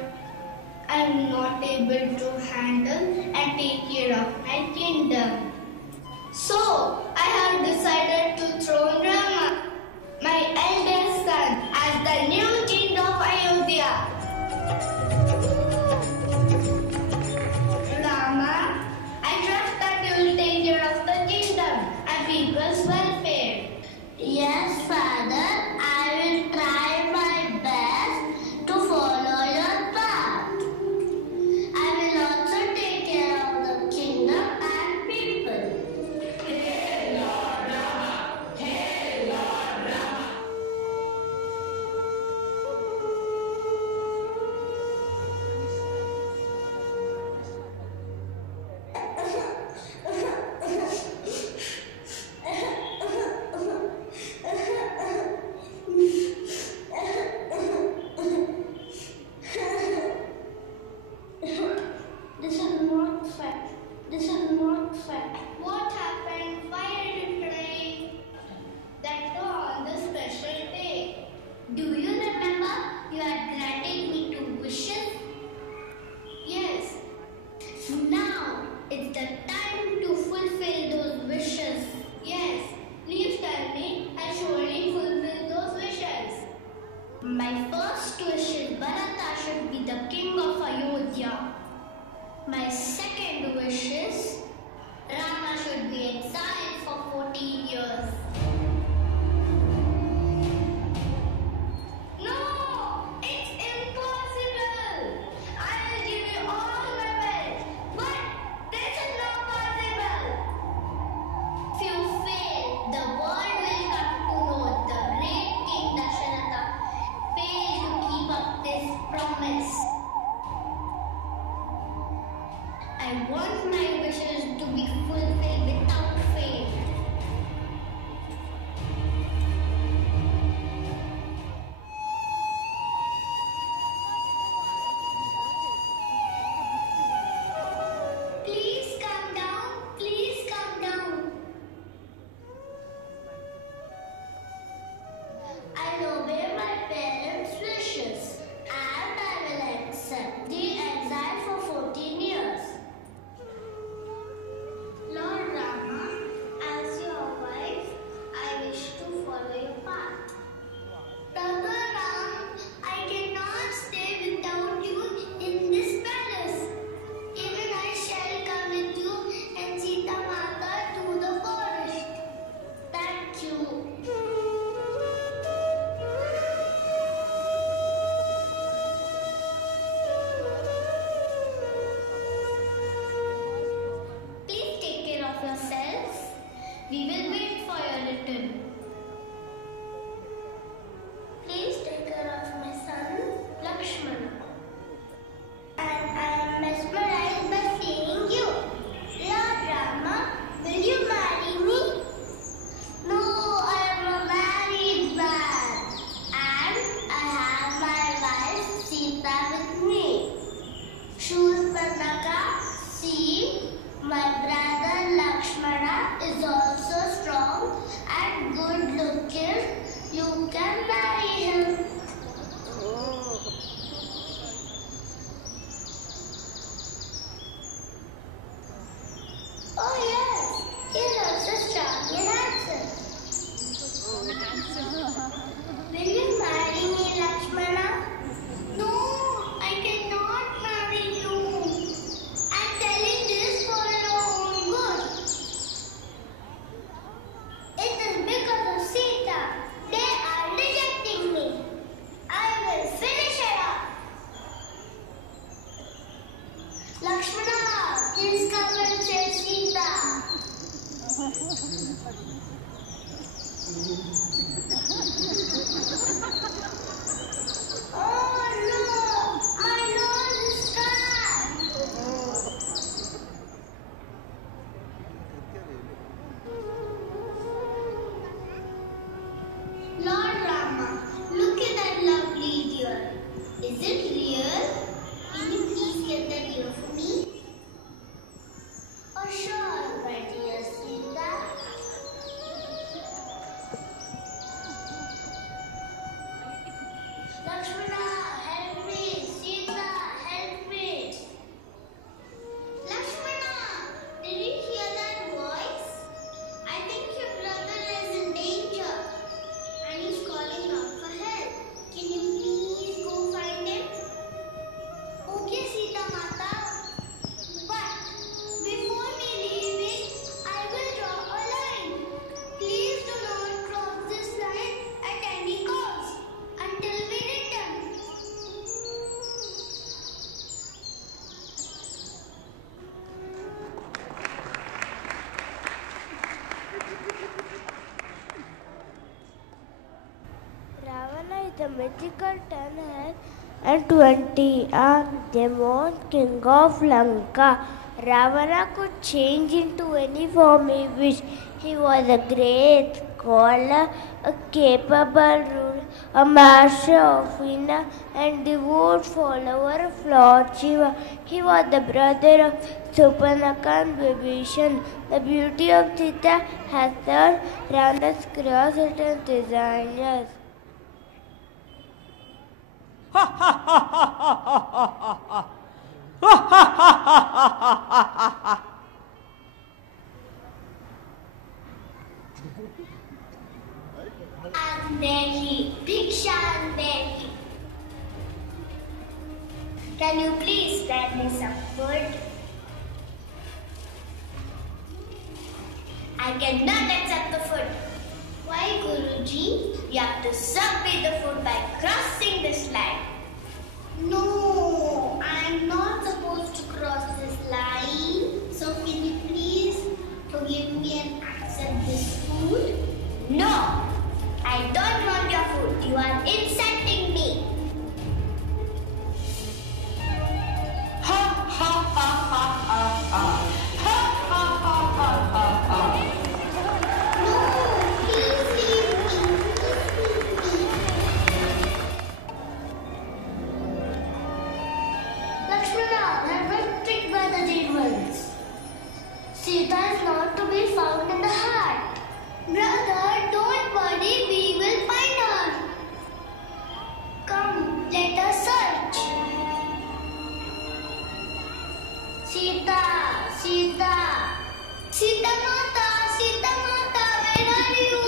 I am not able to handle and take care of my kingdom. So, I have decided to throne Rama, my eldest son, as the new king of Ayodhya. Rama, I trust that you will take care of the kingdom and people's welfare. Yes, Father, I will try my best to follow your path. I will also take care of the kingdom and people. Hey Lord Rama, hey Lord Rama. This is not fair. This is not fair. What happened? Why are you crying? That too on this special day. Do you remember you had granted me 2 wishes? Yes. Now it's the time to fulfill those wishes. Yes. Please tell me. I surely fulfill those wishes. My first wish is Bharata should be the king of Ayodhya. My second wish is Rama should be exiled for I want my wishes to be fulfilled without fail. Please come down. Please come down. I'll obey my parents' wishes and I will accept the exile for 14 years. Lord Rama, as your wife, I wish to follow your path. Brother Ram, I cannot stay without you in this palace. Even I shall come with you and Sita Mata to the forest. Thank you. Please take care of yourselves. We will wait for your return. Please take care of my son, Lakshmana. And I am mesmerized by seeing you. Lord Rama, will you marry me? No, I am a married man. And I have my wife Sita with me. Shurpanaka, see, my brother Lakshmana is also strong and good looking. You can marry him. Oh yes, he's also strong and handsome. Will you marry me, Lakshmana? No, I cannot marry you. I'm telling this for your own good. It is because of Sita. They are rejecting me. I will finish it up. Lakshmana, please come and save Sita. Oh no, my nose is cut. Lord Rama, look at that lovely deer. Is it real? Can you please get that deer for me? Oh sure, my dear Sita. Lakshmana, help me. Sita, help me. Lakshmana, did you hear that voice? I think your brother is in danger and he's calling out for help. Can you please go find him? Okay, Sita Mata. But before me leaving, I will draw a line. Please do not cross this line at any cost until we return. Ravana is the mythical 10 heads and 20 arms demon king of Lanka. Ravana could change into any form he wished. He was a great scholar, a capable ruler, a master of Veena, and devout follower of Lord Shiva. He was the brother of Supanaka and Vibhishan. The beauty of Sita has served Ravana's curiosity and desires. Andeli, Bhiksha Andeli. Can you please spread me some food? I cannot accept the food. Why, Guruji? You have to serve me the food by crossing this line. No, I am not supposed to cross this line. So can you please forgive me and accept this food? No, I don't want your food. You are insulting me. Ha ha ha ha ha. Sita is not to be found in the heart. Brother, don't worry, we will find her. Come, let us search. Sita, Sita, Sita Mata, where are you?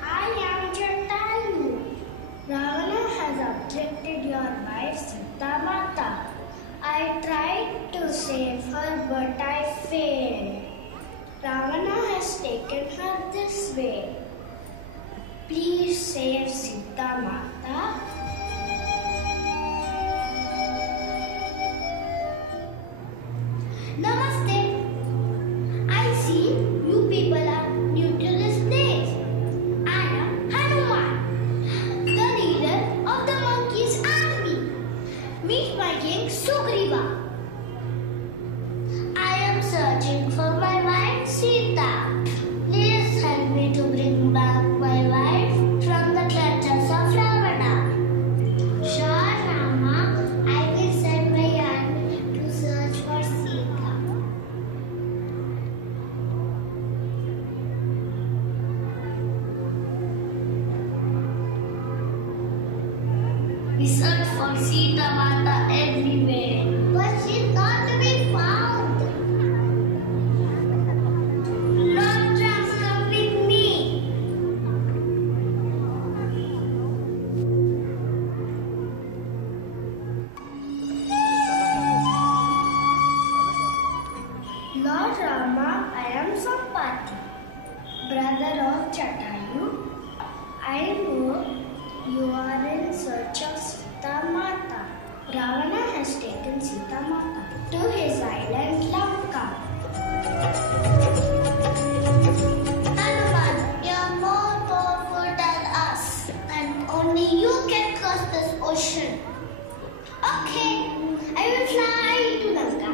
I am Jatayu. Ravana has abducted your wife Sita Mata. I tried to save her, but I failed. Ravana has taken her this way. Please save Sita Mata. Namaste. I see you people are new to this place. I am Hanuman, the leader of the monkeys' army. Meet my king Sugriva. I am searching for my wife Sita. Please help me to bring back my wife from the clutches of Ravana. Sure, Rama, I will send my army to search for Sita. We search for Sita Mata everywhere, but she's not to be found. Lord Ram, come with me. Lord Rama, I am Sampati, brother of Jatayu. I know you are in search of Sita Mata. Ravana has taken Sita Mata to his island Lanka. Hanuman, you are more powerful than us, and only you can cross this ocean. Okay, I will fly to Lanka.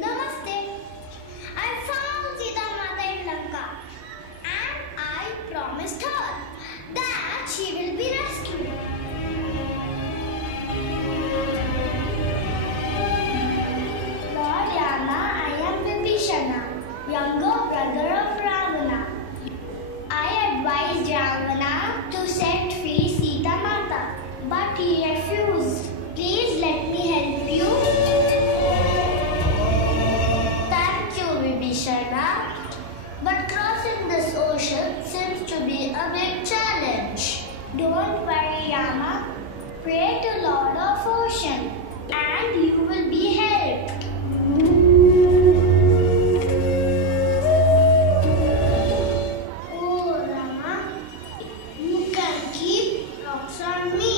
Namaste. I found Sita Mata in Lanka, and I promised her that she will be rescued. Lord Rama, I am Vibhishana, younger brother of Ravana. I advised Ravana to set free Sita Mata, but he refused. Please let me help you. Thank you, Vibhishana. But crossing this ocean seems to be a big challenge. Don't worry, Rama. Pray to Lord of Ocean, and you will be helped. Oh, Rama, you can keep rocks on me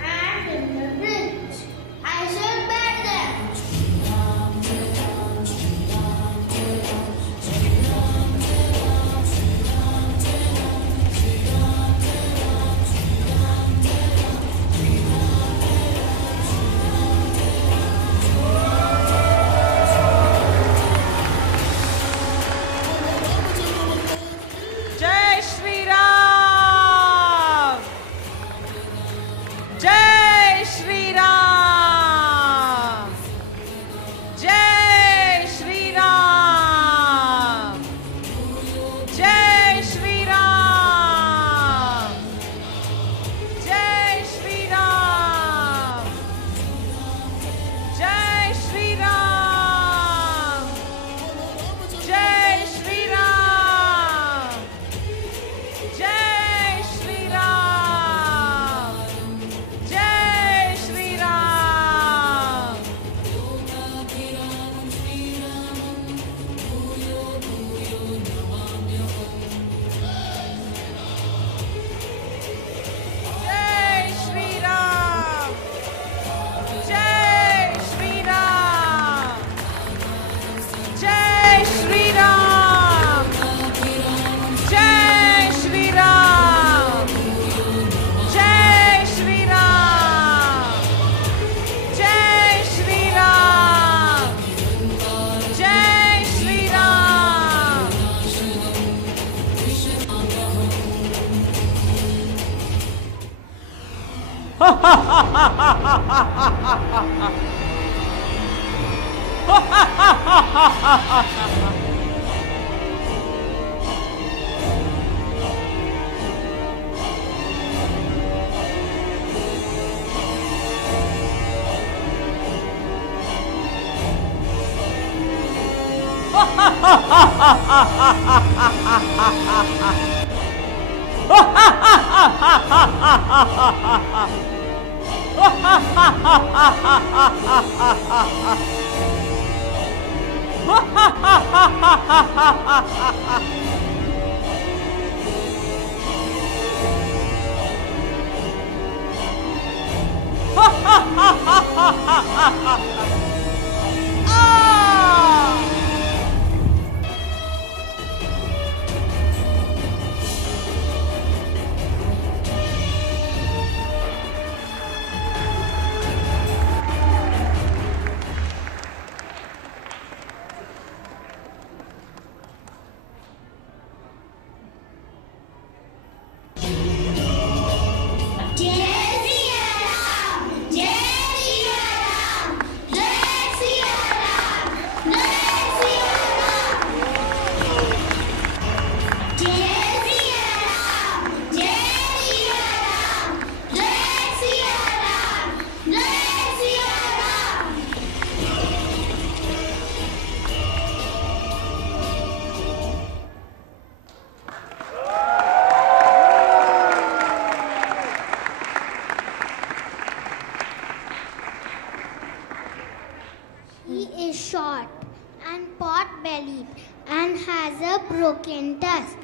and in the bridge. I shall bear them. He is short and pot-bellied and has a broken tusk.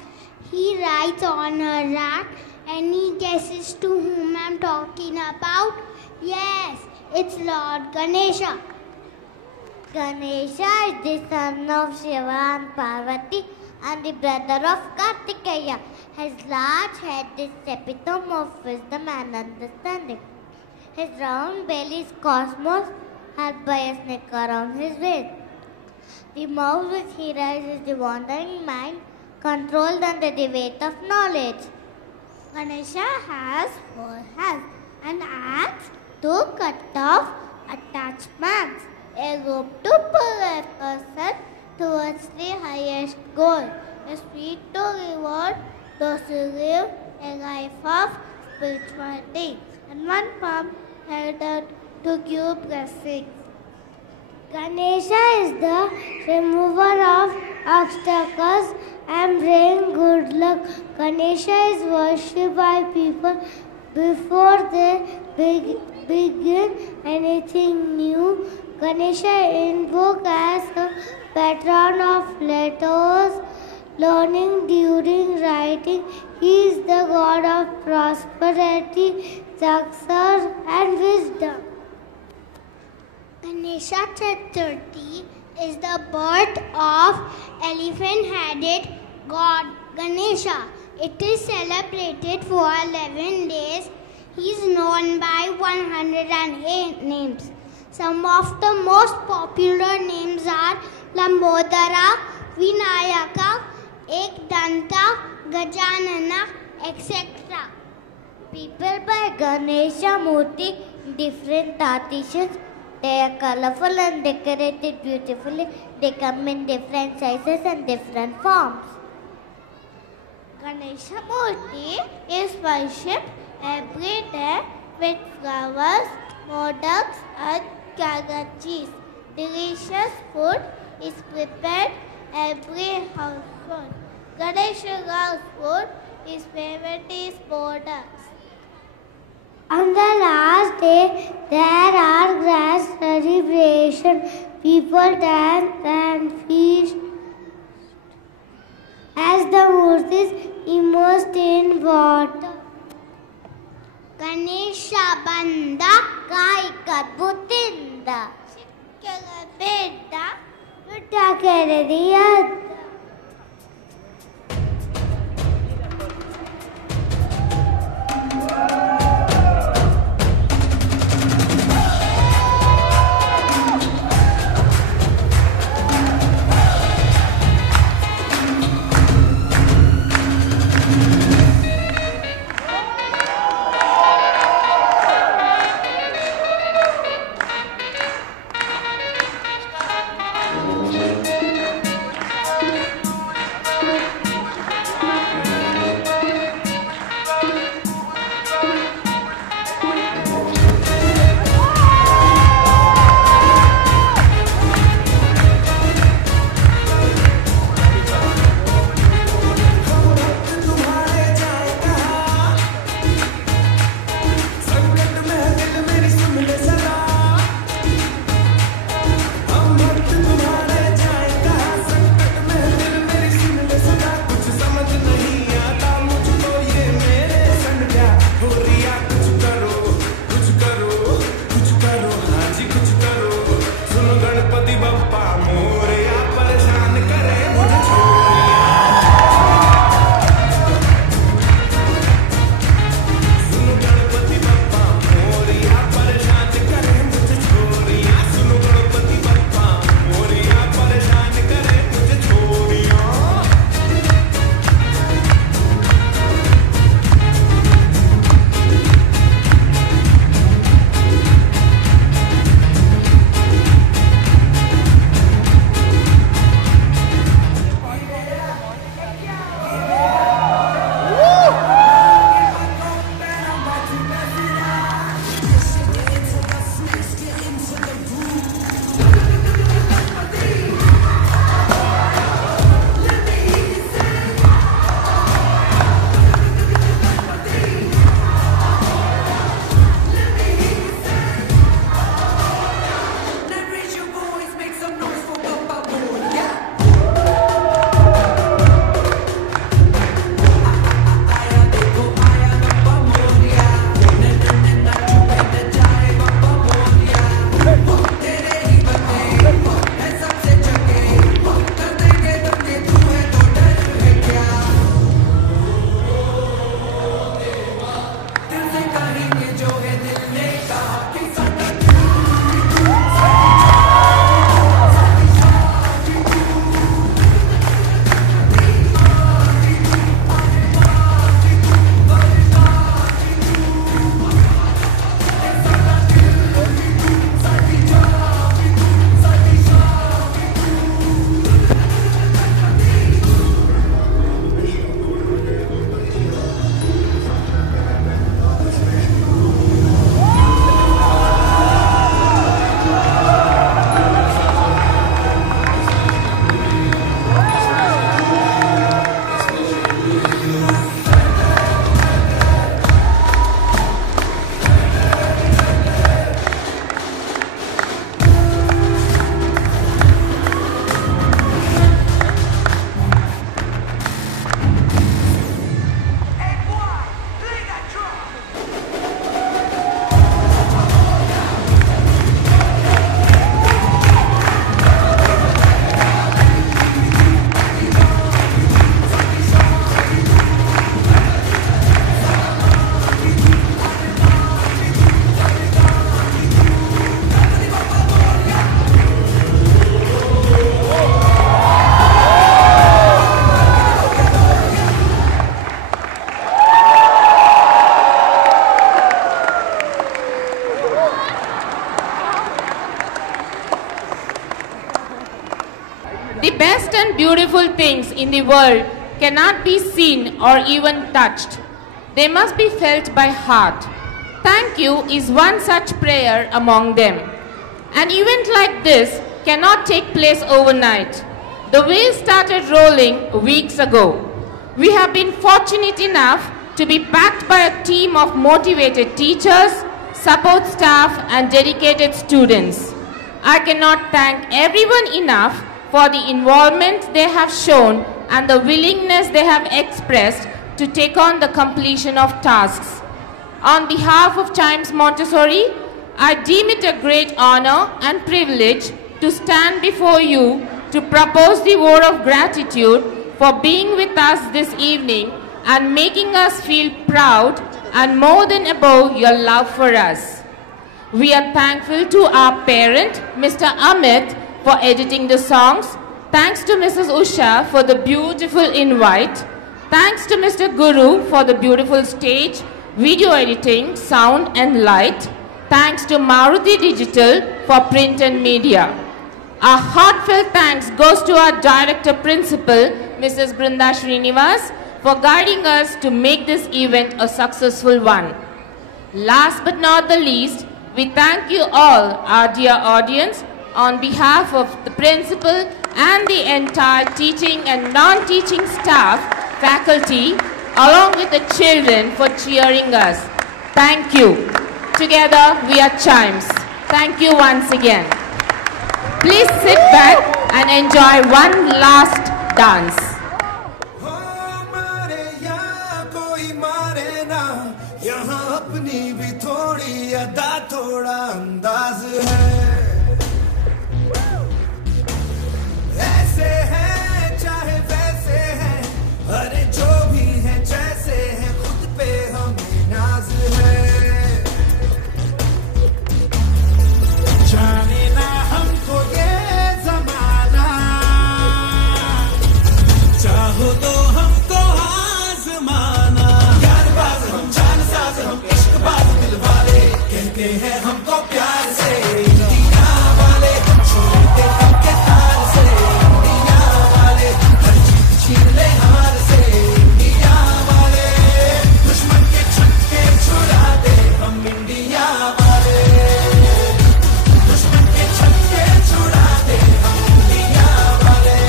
He rides on a rat. Any guesses to whom I'm talking about? Yes, it's Lord Ganesha. Ganesha is the son of Shiva and Parvati and the brother of Kartikeya. His large head is epitome of wisdom and understanding. His round belly is cosmos, held by a snake around his waist. The mouth which he rides is the wandering mind, controlled under the weight of knowledge. Ganesha has 4 hands and axe to cut off attachments, a rope to pull a person towards the highest goal, a speed to reward those who live a life of spirituality, and one palm held out to give blessings. Ganesha is the remover of obstacles and bring good luck. Ganesha is worshipped by people before they begin anything new. Ganesha invoked as a patron of letters, learning during writing. He is the god of prosperity, success and wisdom. Ganesha Chaturthi is the birth of elephant-headed god Ganesha. It is celebrated for 11 days. He is known by 108 names. Some of the most popular names are Lambodara, Vinayaka, Ekdanta, Gajanana, etc. People buy Ganesha Murti in different artisans. They are colorful and decorated beautifully. They come in different sizes and different forms. Ganesha Murti is worshipped every day with flowers, modaks and catchy. Delicious food is prepared every household. Ganesha loves food. His favorite is modaks. On the last day, there are grand celebrations. People dance and feast as the Murti is immersed in water. Ganesha Banda Kaikadbutinda Chikkala Bedda Vittakerediya. things in the world cannot be seen or even touched. They must be felt by heart. Thank you is one such prayer among them. An event like this cannot take place overnight. The wheels started rolling weeks ago. We have been fortunate enough to be backed by a team of motivated teachers, support staff, and dedicated students. I cannot thank everyone enough for the involvement they have shown and the willingness they have expressed to take on the completion of tasks. On behalf of Chimes Montessori, I deem it a great honor and privilege to stand before you to propose the vote of gratitude for being with us this evening and making us feel proud and more than above your love for us. We are thankful to our parent, Mr. Amit, for editing the songs. Thanks to Mrs. Usha for the beautiful invite. Thanks to Mr. Guru for the beautiful stage, video editing, sound and light. Thanks to Maruti Digital for print and media. Our heartfelt thanks goes to our Director Principal, Mrs. Brinda Srinivas, for guiding us to make this event a successful one. Last but not the least, we thank you all, our dear audience, on behalf of the Principal and the entire teaching and non-teaching staff, faculty, along with the children for cheering us. Thank you. Together we are Chimes. Thank you once again. Please sit back and enjoy one last dance. हमको प्यार से India वाले छोड़ते हमके तार से India वाले हर जीत छीन ले हार से इंडिया वाले दुश्मन के छक्के छुड़ा दे हम इंडिया वाले दुश्मन के छक्के छुड़ा दे हम इंडिया वाले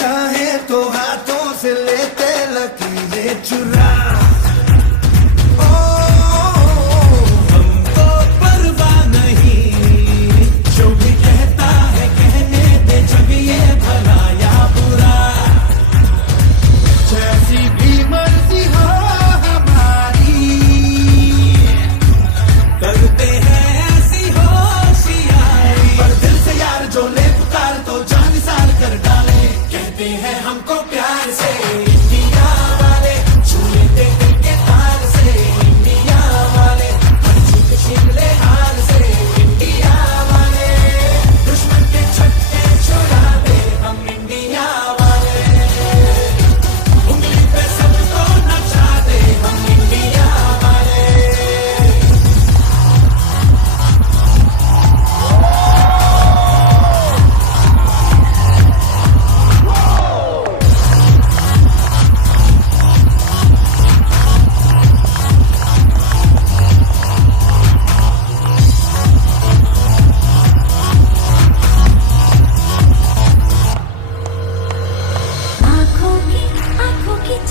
चाहे तो हाथों से लेते लकीरें चुरा हमको परवाह नहीं जो भी कहता है कहने दे जब ये भला या बुरा जैसी भी मर्जी हो हमारी करते हैं ऐसी होशियारी पर दिल से यार जो ले पुकार तो जान निसार कर डाले कहते हैं हमको प्यार से इंडिया वाले छू लेते दिल के तार से इंडिया वाले हर जीत छीन ले हार से इंडिया वाले दुश्मन के छक्के छुड़ा दे हम इंडिया वाले उंगली पे सबको नचा दे हम इंडिया वाले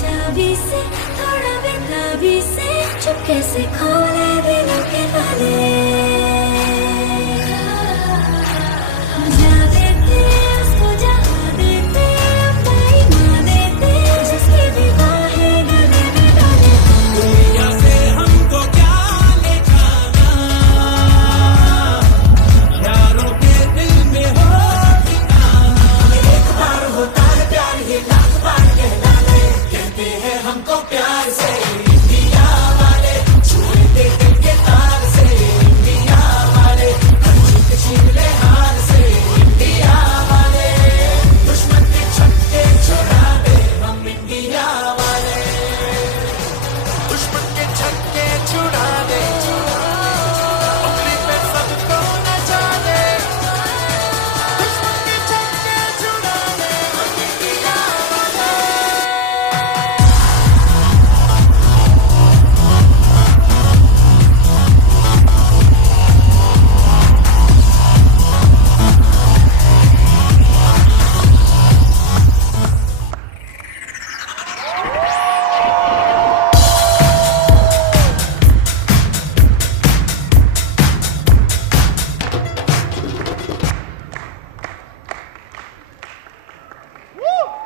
चाबी से थोड़ा बेताबी से चुपके से खोले दिलों के ताले